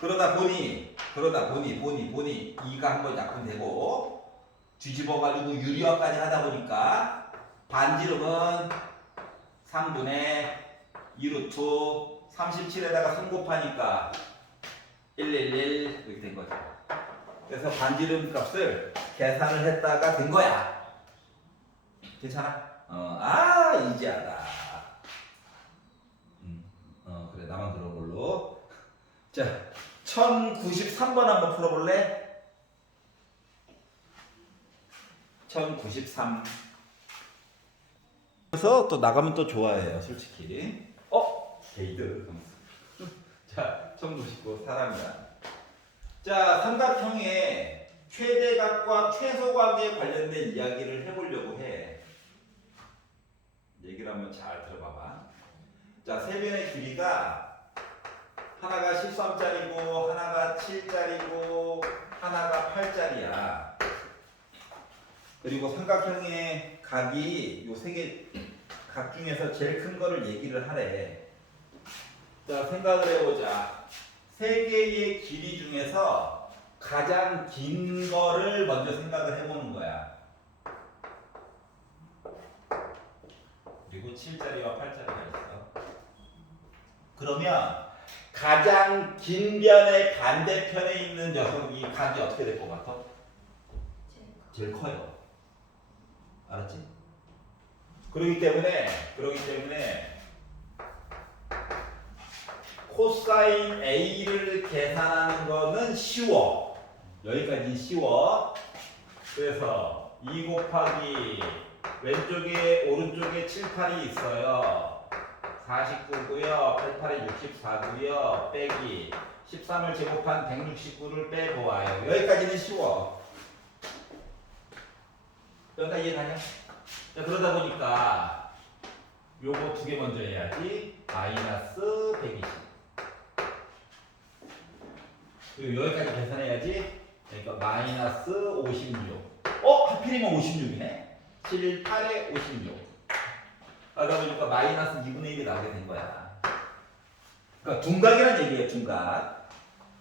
그러다 보니 2가 한번 약분되고 뒤집어가지고 유리화까지 하다 보니까 반지름은 3분의 2루트 37에다가 3 곱하니까 111 이렇게 된 거죠. 그래서 반지름 값을 계산을 했다가 된 거야. 괜찮아? 이제 알아. 그래 나만 그런 걸로. 자, 1093번 한번 풀어볼래? 1093. 그래서 또 나가면 또 좋아해요, 솔직히. 게이드. 자, 1099 사람이야. 자, 삼각형의 최대각과 최소각에 관련된 이야기를 해보려고 해. 얘기를 한번 잘 들어봐봐. 자, 세 변의 길이가 하나가 13짜리고 하나가 7짜리고 하나가 8짜리야. 그리고 삼각형의 각이 요 세 개 각 중에서 제일 큰 거를 얘기를 하래. 자, 생각을 해보자. 세 개의 길이 중에서 가장 긴 거를 먼저 생각을 해보는 거야. 그리고 7자리와 8자리가 있어. 그러면 가장 긴 변의 반대편에 있는 녀석이 각이 어떻게 될 것 같아? 제일 커요. 알았지? 그러기 때문에 코사인 A를 계산하는 거는 쉬워. 여기까지는 쉬워. 그래서 2 곱하기 왼쪽에 오른쪽에 7, 8이 있어요. 49고요. 8, 8에 64고요. 빼기 13을 제곱한 169를 빼고 와요. 여기까지는 쉬워. 여기까지 이해가냐? 자, 그러다 보니까 요거 두 개 먼저 해야지. 마이너스 120. 그리고 여기까지 계산해야지. 그러니까 마이너스 56. 하필이면 56이네. 7, 8에 56. 그러다 보니까 마이너스 2분의 1이 나오게 된 거야. 그러니까 둔각이라는 얘기예요, 둔각.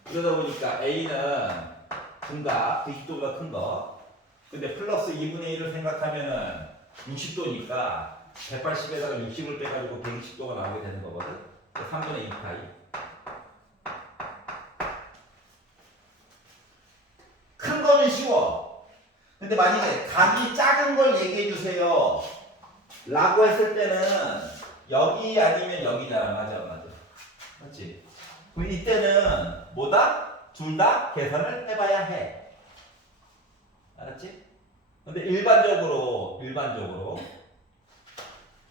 그러다 보니까 A는 둔각, 90도보다 큰 거. 근데 플러스 2분의 1을 생각하면은 60도니까 180에다가 60을 빼가지고 120도가 나오게 되는 거거든. 3분의 2파이. 큰 거는 쉬워. 근데 만약에 각이 작은 걸 얘기해 주세요 라고 했을 때는 여기 아니면 여기잖아. 맞아. 그렇지? 그럼 이때는 뭐다? 둘 다 계산을 해봐야 해. 알았지? 근데 일반적으로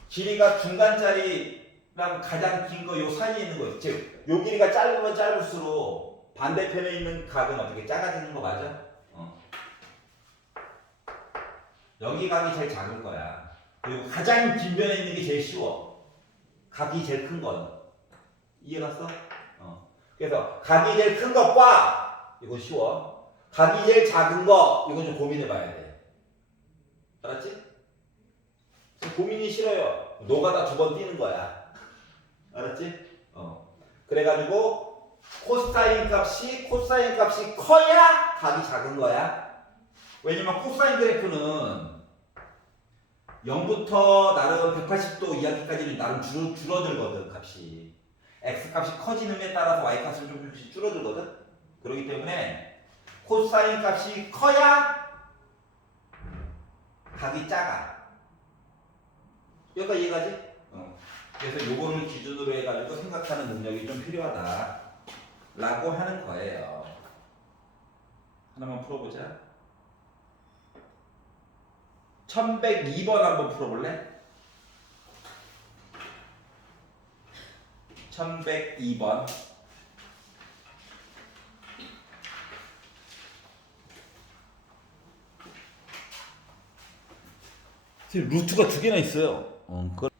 길이가 중간짜리랑 가장 긴 거 요 사이에 있는 거, 즉, 요 길이가 짧으면 짧을수록 반대편에 있는 각은 어떻게 작아지는 거 맞아? 여기 각이 제일 작은 거야. 그리고 가장 긴 변에 있는 게 제일 쉬워. 각이 제일 큰 건. 이해갔어? 그래서 각이 제일 큰 것과 이거 쉬워. 각이 제일 작은 거 이거 좀 고민해 봐야 돼. 알았지? 고민이 싫어요. 노가다 2번 뛰는 거야. 알았지? 그래가지고 코사인 값이 커야 각이 작은 거야. 왜냐면 코사인 그래프는 0부터 나름 180도 이하기까지는 나름 줄어들거든, 값이. x 값이 커지는 에 따라서 y 값은 조금씩 줄어들거든. 그렇기 때문에 코사인 값이 커야 각이 작아. 여기까지 이해가지? 그래서 요거를 기준으로 해가지고 생각하는 능력이 좀 필요하다 라고 하는 거예요. 하나만 풀어보자. 1102번 한번 풀어볼래? 1102번. 루트가 2개나 있어요. 그걸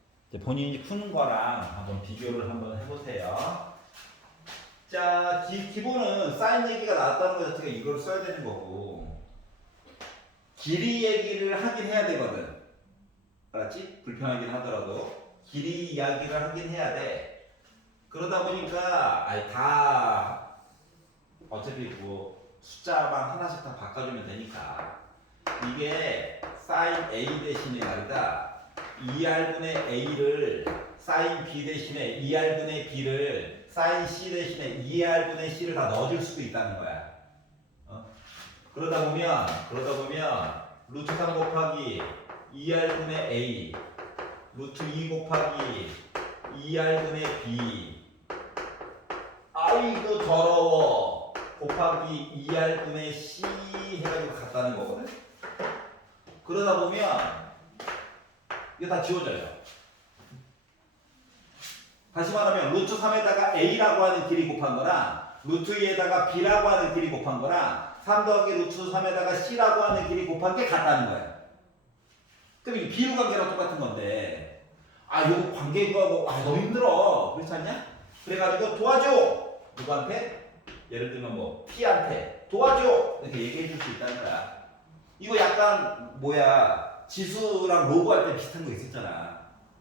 본인이 푸는 거랑 한번 비교를 한번 해보세요. 자, 기본은 사인 얘기가 나왔다는 것 자체가 이걸 써야 되는 거고, 길이 얘기를 하긴 해야 되거든. 알았지? 불편하긴 하더라도 길이 이야기를 하긴 해야 돼. 그러다 보니까 다 어차피 뭐 숫자만 하나씩 다 바꿔주면 되니까 이게 사인 A 대신에 말이다 2R분의 A를 사인 B 대신에 2R분의 B를 사인 C 대신에 2R분의 C를 다 넣어줄 수도 있다는 거야. 그러다 보면 루트 3 곱하기 2R분의 A 루트 2 곱하기 2R분의 B 아이고 더러워 곱하기 2R분의 C 해가지고 갔다는 거거든. 그러다 보면 이거 다 지워져요. 다시 말하면 루트 3에다가 A라고 하는 길이 곱한 거랑 루트 2에다가 B라고 하는 길이 곱한 거랑 3 더하기 루트 3에다가 C라고 하는 길이 곱한 게 같다는 거야. 그럼 이게 비율 관계랑 똑같은 건데 이거 관계구하고 너무 힘들어. 그렇지 않냐? 그래가지고 도와줘. 누구한테? 예를 들면 뭐 P한테 도와줘. 이렇게 얘기해 줄 수 있다는 거야. 이거 약간 지수랑 로그 할 때 비슷한 거 있었잖아.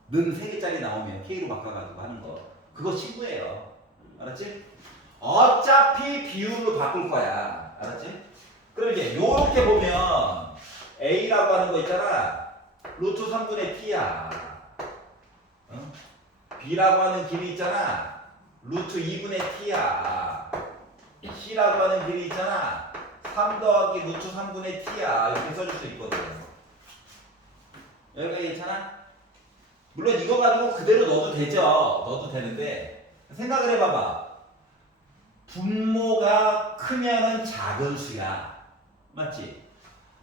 는 3개짜리 나오면 K로 바꿔가지고 하는 거. 그거 친구예요. 알았지? 어차피 비율로 바꿀 거야. 알았지? 그럼 이제 요렇게 보면 A라고 하는 거 있잖아. 루트 3분의 T야. 어? B라고 하는 길이 있잖아. 루트 2분의 T야. C라고 하는 길이 있잖아. 3 더하기 루트 3분의 T야. 이렇게 써줄 수 있거든. 여기까지 괜찮아? 물론 이거 가지고 그대로 넣어도 되죠. 넣어도 되는데 생각을 해봐봐. 분모가 크면은 작은 수야. 맞지?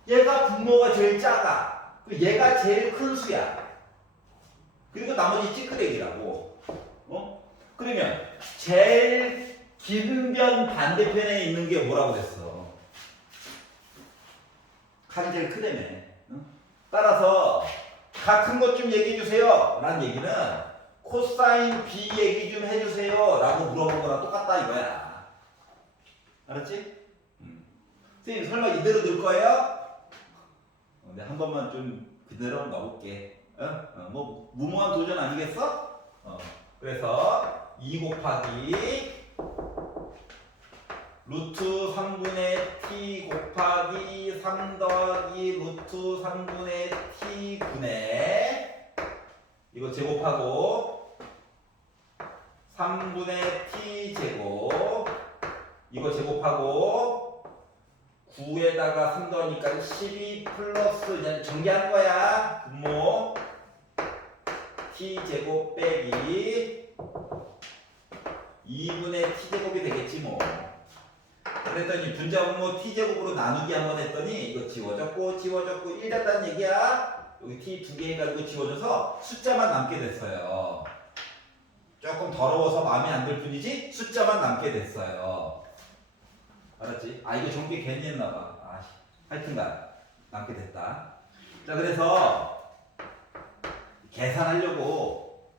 얘가 분모가 제일 작아. 얘가 제일 큰 수야. 그리고 나머지 찌끄레기라고. 어? 그러면 제일 긴 변 반대편에 있는 게 뭐라고 그랬어? 칸이 제일 크다며. 응? 따라서 각 큰 것 좀 얘기해 주세요. 라는 얘기는 코사인 B 얘기 좀 해주세요. 라고 물어본 거랑 똑같다 이거야. 알았지? 선생님 설마 이대로 넣을 거예요? 근데 한 번만 좀 그대로 넣어볼게. 뭐 무모한 도전 아니겠어? 그래서 2 곱하기 루트 3분의 t 곱하기 3 더하기 루트 3분의 t 분의 이거 제곱하고 3분의 t 제곱 이거 제곱하고 9에다가 3 더하니까 12 플러스 그냥 전개할 거야. 분모 t 제곱 빼기 2분의 t 제곱이 되겠지 뭐. 그랬더니 분자 분모 t 제곱으로 나누기 한번 했더니 이거 지워졌고 1 됐다는 얘기야. 여기 t 2개 해가지고 지워져서 숫자만 남게 됐어요. 조금 더러워서 마음에 안 들 뿐이지 숫자만 남게 됐어요. 알았지? 아 이거 정비 괜히 했나봐. 하여튼간 남게 됐다. 자 그래서 계산하려고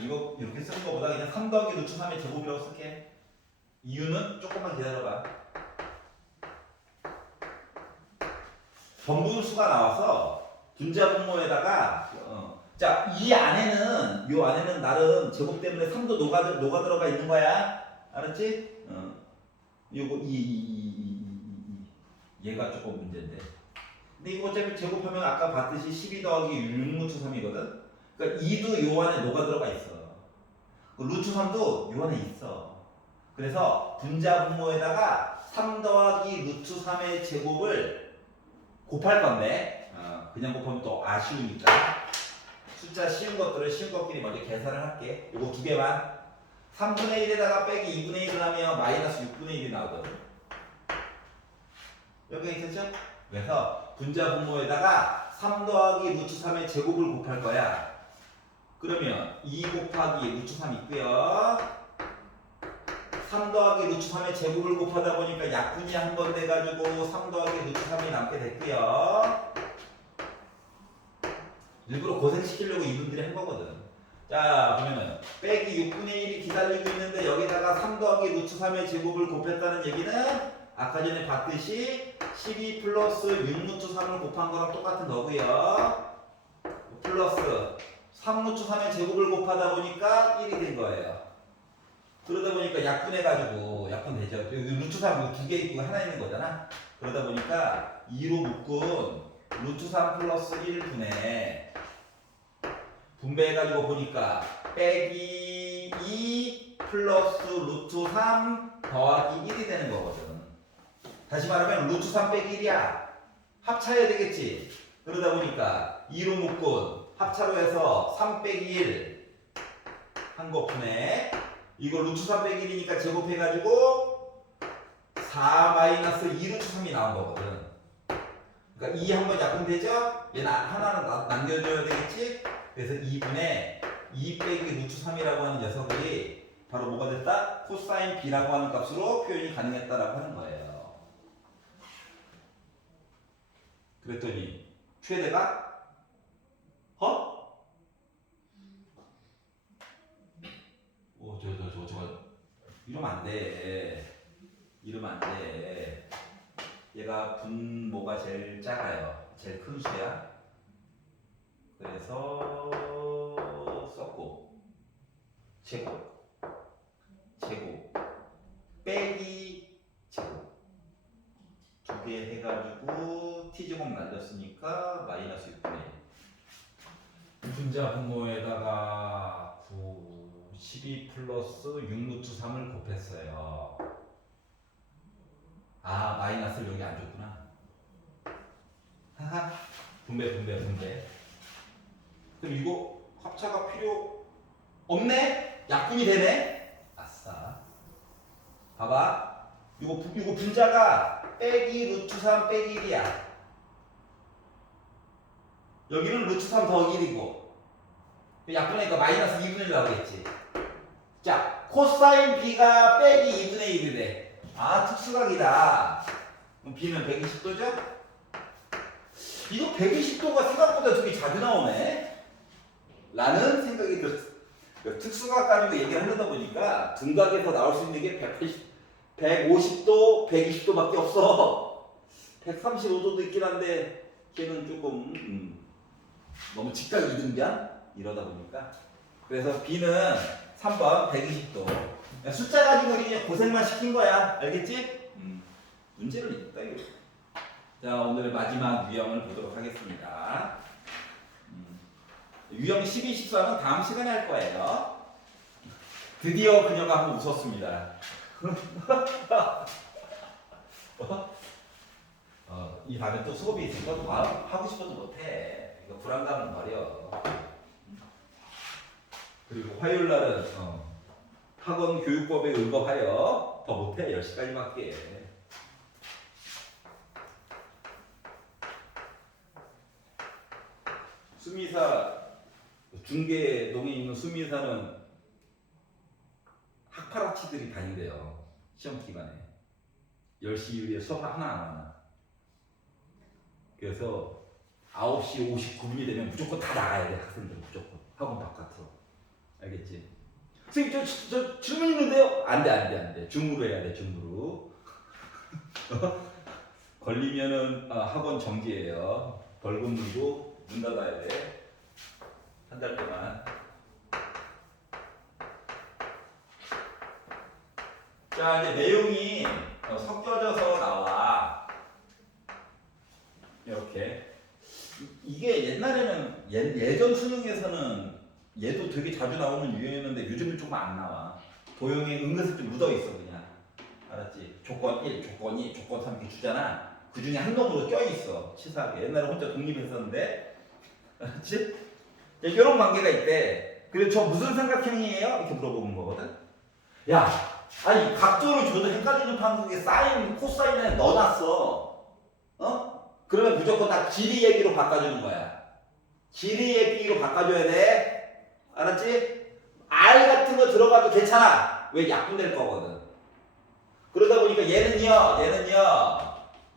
이거 이렇게 쓰는 거보다 그냥 3 더하기 루트 3의 제곱이라고 쓸게. 이유는 조금만 기다려봐. 번분수가 나와서 분자 분모에다가 자 이 안에는 요 안에는 나름 제곱 때문에 3도 녹아 들어가 있는 거야. 알았지? 요거 얘가 조금 문제인데. 근데 이거 어차피 제곱하면 아까 봤듯이 12 더하기 6 루트 3이거든. 그러니까 2도 요 안에 녹아 들어가 있어. 그 루트 3도 요 안에 있어. 그래서 분자 분모에다가 3 더하기 루트 3의 제곱을 곱할 건데 그냥 곱하면 또 아쉬우니까 숫자 쉬운 것들을 쉬운 것끼리 먼저 계산을 할게. 요거 두 개만 3분의 1에다가 빼기 2분의 1을 하면 마이너스 6분의 1이 나오거든. 여기 있었죠? 그래서 분자 분모에다가 3 더하기 루트 3의 제곱을 곱할 거야. 그러면 2 곱하기 루트 3 있고요. 3 더하기 루트 3의 제곱을 곱하다 보니까 약분이 한 번 돼가지고 3 더하기 루트 3이 남게 됐고요. 일부러 고생시키려고 이분들이 한 거거든. 자 그러면은 빼기 6분의 1이 기다리고 있는데 여기다가 3 더하기 루트 3의 제곱을 곱했다는 얘기는 아까 전에 봤듯이 12 플러스 6 루트 3을 곱한 거랑 똑같은 거고요. 플러스 3 루트 3의 제곱을 곱하다 보니까 1이 된 거예요. 그러다 보니까 약분해가지고 약분되죠. 여기 루트 3 두 개 있고 하나 있는 거잖아. 그러다 보니까 2로 묶은 루트 3 플러스 1분의 분배해가지고 보니까 빼기 2 플러스 루트 3 더하기 1이 되는 거거든. 다시 말하면 루트 3 빼기 1이야. 합차해야 되겠지. 그러다 보니까 2로 묶은 합차로 해서 3 빼기 1 한 곱분에 이거 루트 3 빼기 1이니까 제곱해가지고 4 마이너스 2 루트 3이 나온 거거든. 그러니까 2 한번 약분되죠? 얘는 하나는 남겨줘야 되겠지? 그래서 2분의 2 빼기 루트 3이라고 하는 녀석이 바로 뭐가 됐다? 코사인 B라고 하는 값으로 표현이 가능했다라고 하는 거예요. 그랬더니 최대가 저거 이러면 안 돼. 이러면 안 돼. 얘가 분모가 제일 작아요. 제일 큰 수야. 그래서 썼고 제곱 분자 분모에다가 12 플러스 6루트 3을 곱했어요. 아, 마이너스를 여기 안 줬구나. 하하. 분배. 그럼 이거 합차가 필요 없네? 약분이 되네? 아싸. 봐봐. 이거 분자가 빼기 루트 3 빼기 1이야. 여기는 루트 3 더하기 1이고. 약분하니까 마이너스 2분의 1 나오겠지. 자, 코사인 B가 빼기 2분의 1이래. 아, 특수각이다. 그럼 B는 120도죠? 이거 120도가 생각보다 되게 자주 나오네? 라는 생각이 들었어. 특수각 가지고 얘기를 하려다 보니까 둔각에서 나올 수 있는 게 150도, 120도밖에 없어. 135도도 있긴 한데 걔는 조금 너무 직각 이등변? 이러다 보니까. 그래서 B는 3번 120도. 숫자 가지고 우리 고생만 시킨 거야. 알겠지? 문제를 있다 이거. 자, 오늘 마지막 유형을 보도록 하겠습니다. 유형 12, 13은 다음 시간에 할 거예요. 드디어 그녀가 한번 웃었습니다. 이 다음에 또 수업이 있으니까 하고 싶어도 못해. 이거 불안감은 버려. 그리고 화요일 날은 학원 교육법에 의거하여 더 못해. 10시까지밖에. 수미사 중계동에 있는 수미사는 학파라치들이 다닌대요. 시험 기간에 10시 이후에 수업 하나 안 하나. 그래서 9시 59분이 되면 무조건 다 나가야 돼. 학생들 무조건 학원 바깥으로. 알겠지? 선생님 저 질문 있는데요? 안돼. 줌으로 해야 돼. 줌으로. 걸리면은 학원 정지예요. 벌금 물고 문 닫아야 돼. 한 달 동안. 자, 이제 내용이 섞여져서 나와. 이렇게. 이게 옛날에는 예전 수능에서는 얘도 되게 자주 나오는 유형이었는데 요즘은 조금 안 나와. 도형에 은근슬쩍 묻어 있어 그냥. 알았지? 조건 1, 조건 2, 조건 3 이렇게 주잖아. 그 중에 한 놈으로 껴 있어. 치사하게. 옛날에 혼자 독립했었는데. 알았지? 이런 관계가 있대. 그래서 저 무슨 삼각형이에요? 이렇게 물어보는 거거든. 야, 아니 각도를 줘도 헷갈리는 판국에 사인, 코사인에 넣어놨어. 그러면 무조건 다 길이 얘기로 바꿔주는 거야. 길이 얘기로 바꿔줘야 돼. 알았지? R 같은 거 들어가도 괜찮아. 왜? 약분될 거거든. 그러다 보니까 얘는요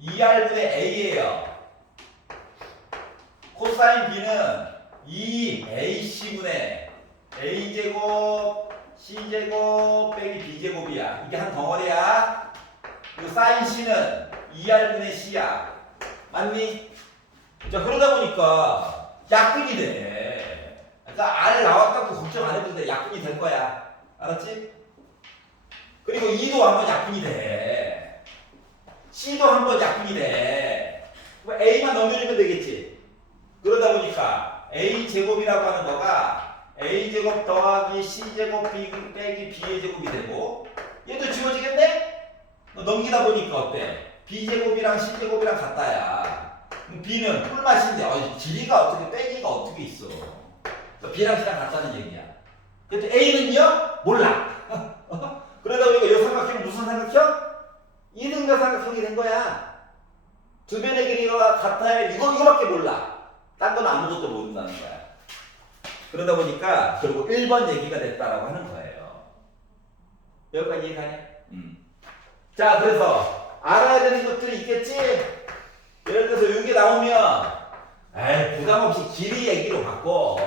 2R분의 A예요. 코사인 B는 2AC분의 A제곱 C제곱 빼기 B제곱이야. 이게 한 덩어리야. 그리고 사인 C는 2R분의 C야. 맞니? 자, 그러다 보니까 약분이 돼. 그러니까 R 나왔다고 걱정 안 해도 돼. 약분이 될 거야. 알았지? 그리고 E도 한번 약분이 돼. C도 한번 약분이 돼. A만 넘겨주면 되겠지. 그러다 보니까 A제곱이라고 하는 거가 A제곱 더하기 C제곱 빼기 B의 제곱이 되고, 얘도 지워지겠네? 넘기다 보니까 어때? B제곱이랑 C제곱이랑 같다야. 그럼 B는 꿀맛인데 길이가 어떻게 빼기가 어떻게 있어? B랑 C랑 같다는 얘기야. 근데 A는요? 몰라. 그러다 보니까 이 삼각형은 무슨 삼각형? 이등변 삼각형이 된 거야. 두 변의 길이가 같아야 이거밖에 몰라. 딴 건 아무것도 모른다는 거야. 그러다 보니까 결국 1번 얘기가 됐다라고 하는 거예요. 여기까지 이해가냐? 자, 그래서 알아야 되는 것들이 있겠지? 예를 들어서 이게 나오면 부담 없이 길이 얘기로 바꿔.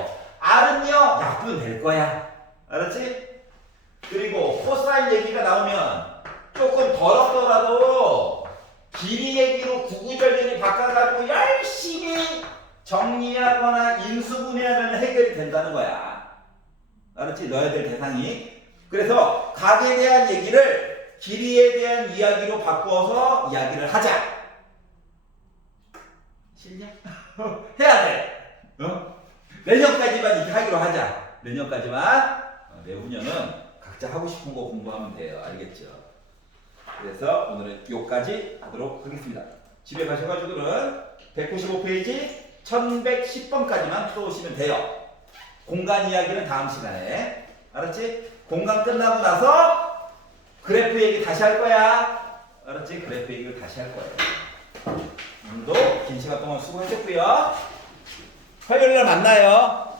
R은요 약분 될 거야. 알았지? 그리고 코사인 얘기가 나오면 조금 더럽더라도 길이 얘기로 구구절절히 바꿔가지고 열심히 정리하거나 인수분해하면 해결이 된다는 거야. 알았지? 넣어야 될 대상이. 그래서 각에 대한 얘기를 길이에 대한 이야기로 바꿔서 이야기를 하자. 싫냐? 해야 돼. 내년까지만 이렇게 하기로 하자. 내년까지만. 내후년은 각자 하고 싶은 거 공부하면 돼요. 알겠죠? 그래서 오늘은 요까지 하도록 하겠습니다. 집에 가셔가지고는 195페이지 1110번까지만 풀어오시면 돼요. 공간 이야기는 다음 시간에. 알았지? 공간 끝나고 나서 그래프 얘기 다시 할 거야. 알았지? 그래프 얘기를 다시 할 거예요. 오늘도 긴 시간 동안 수고하셨고요. 화요일날 만나요.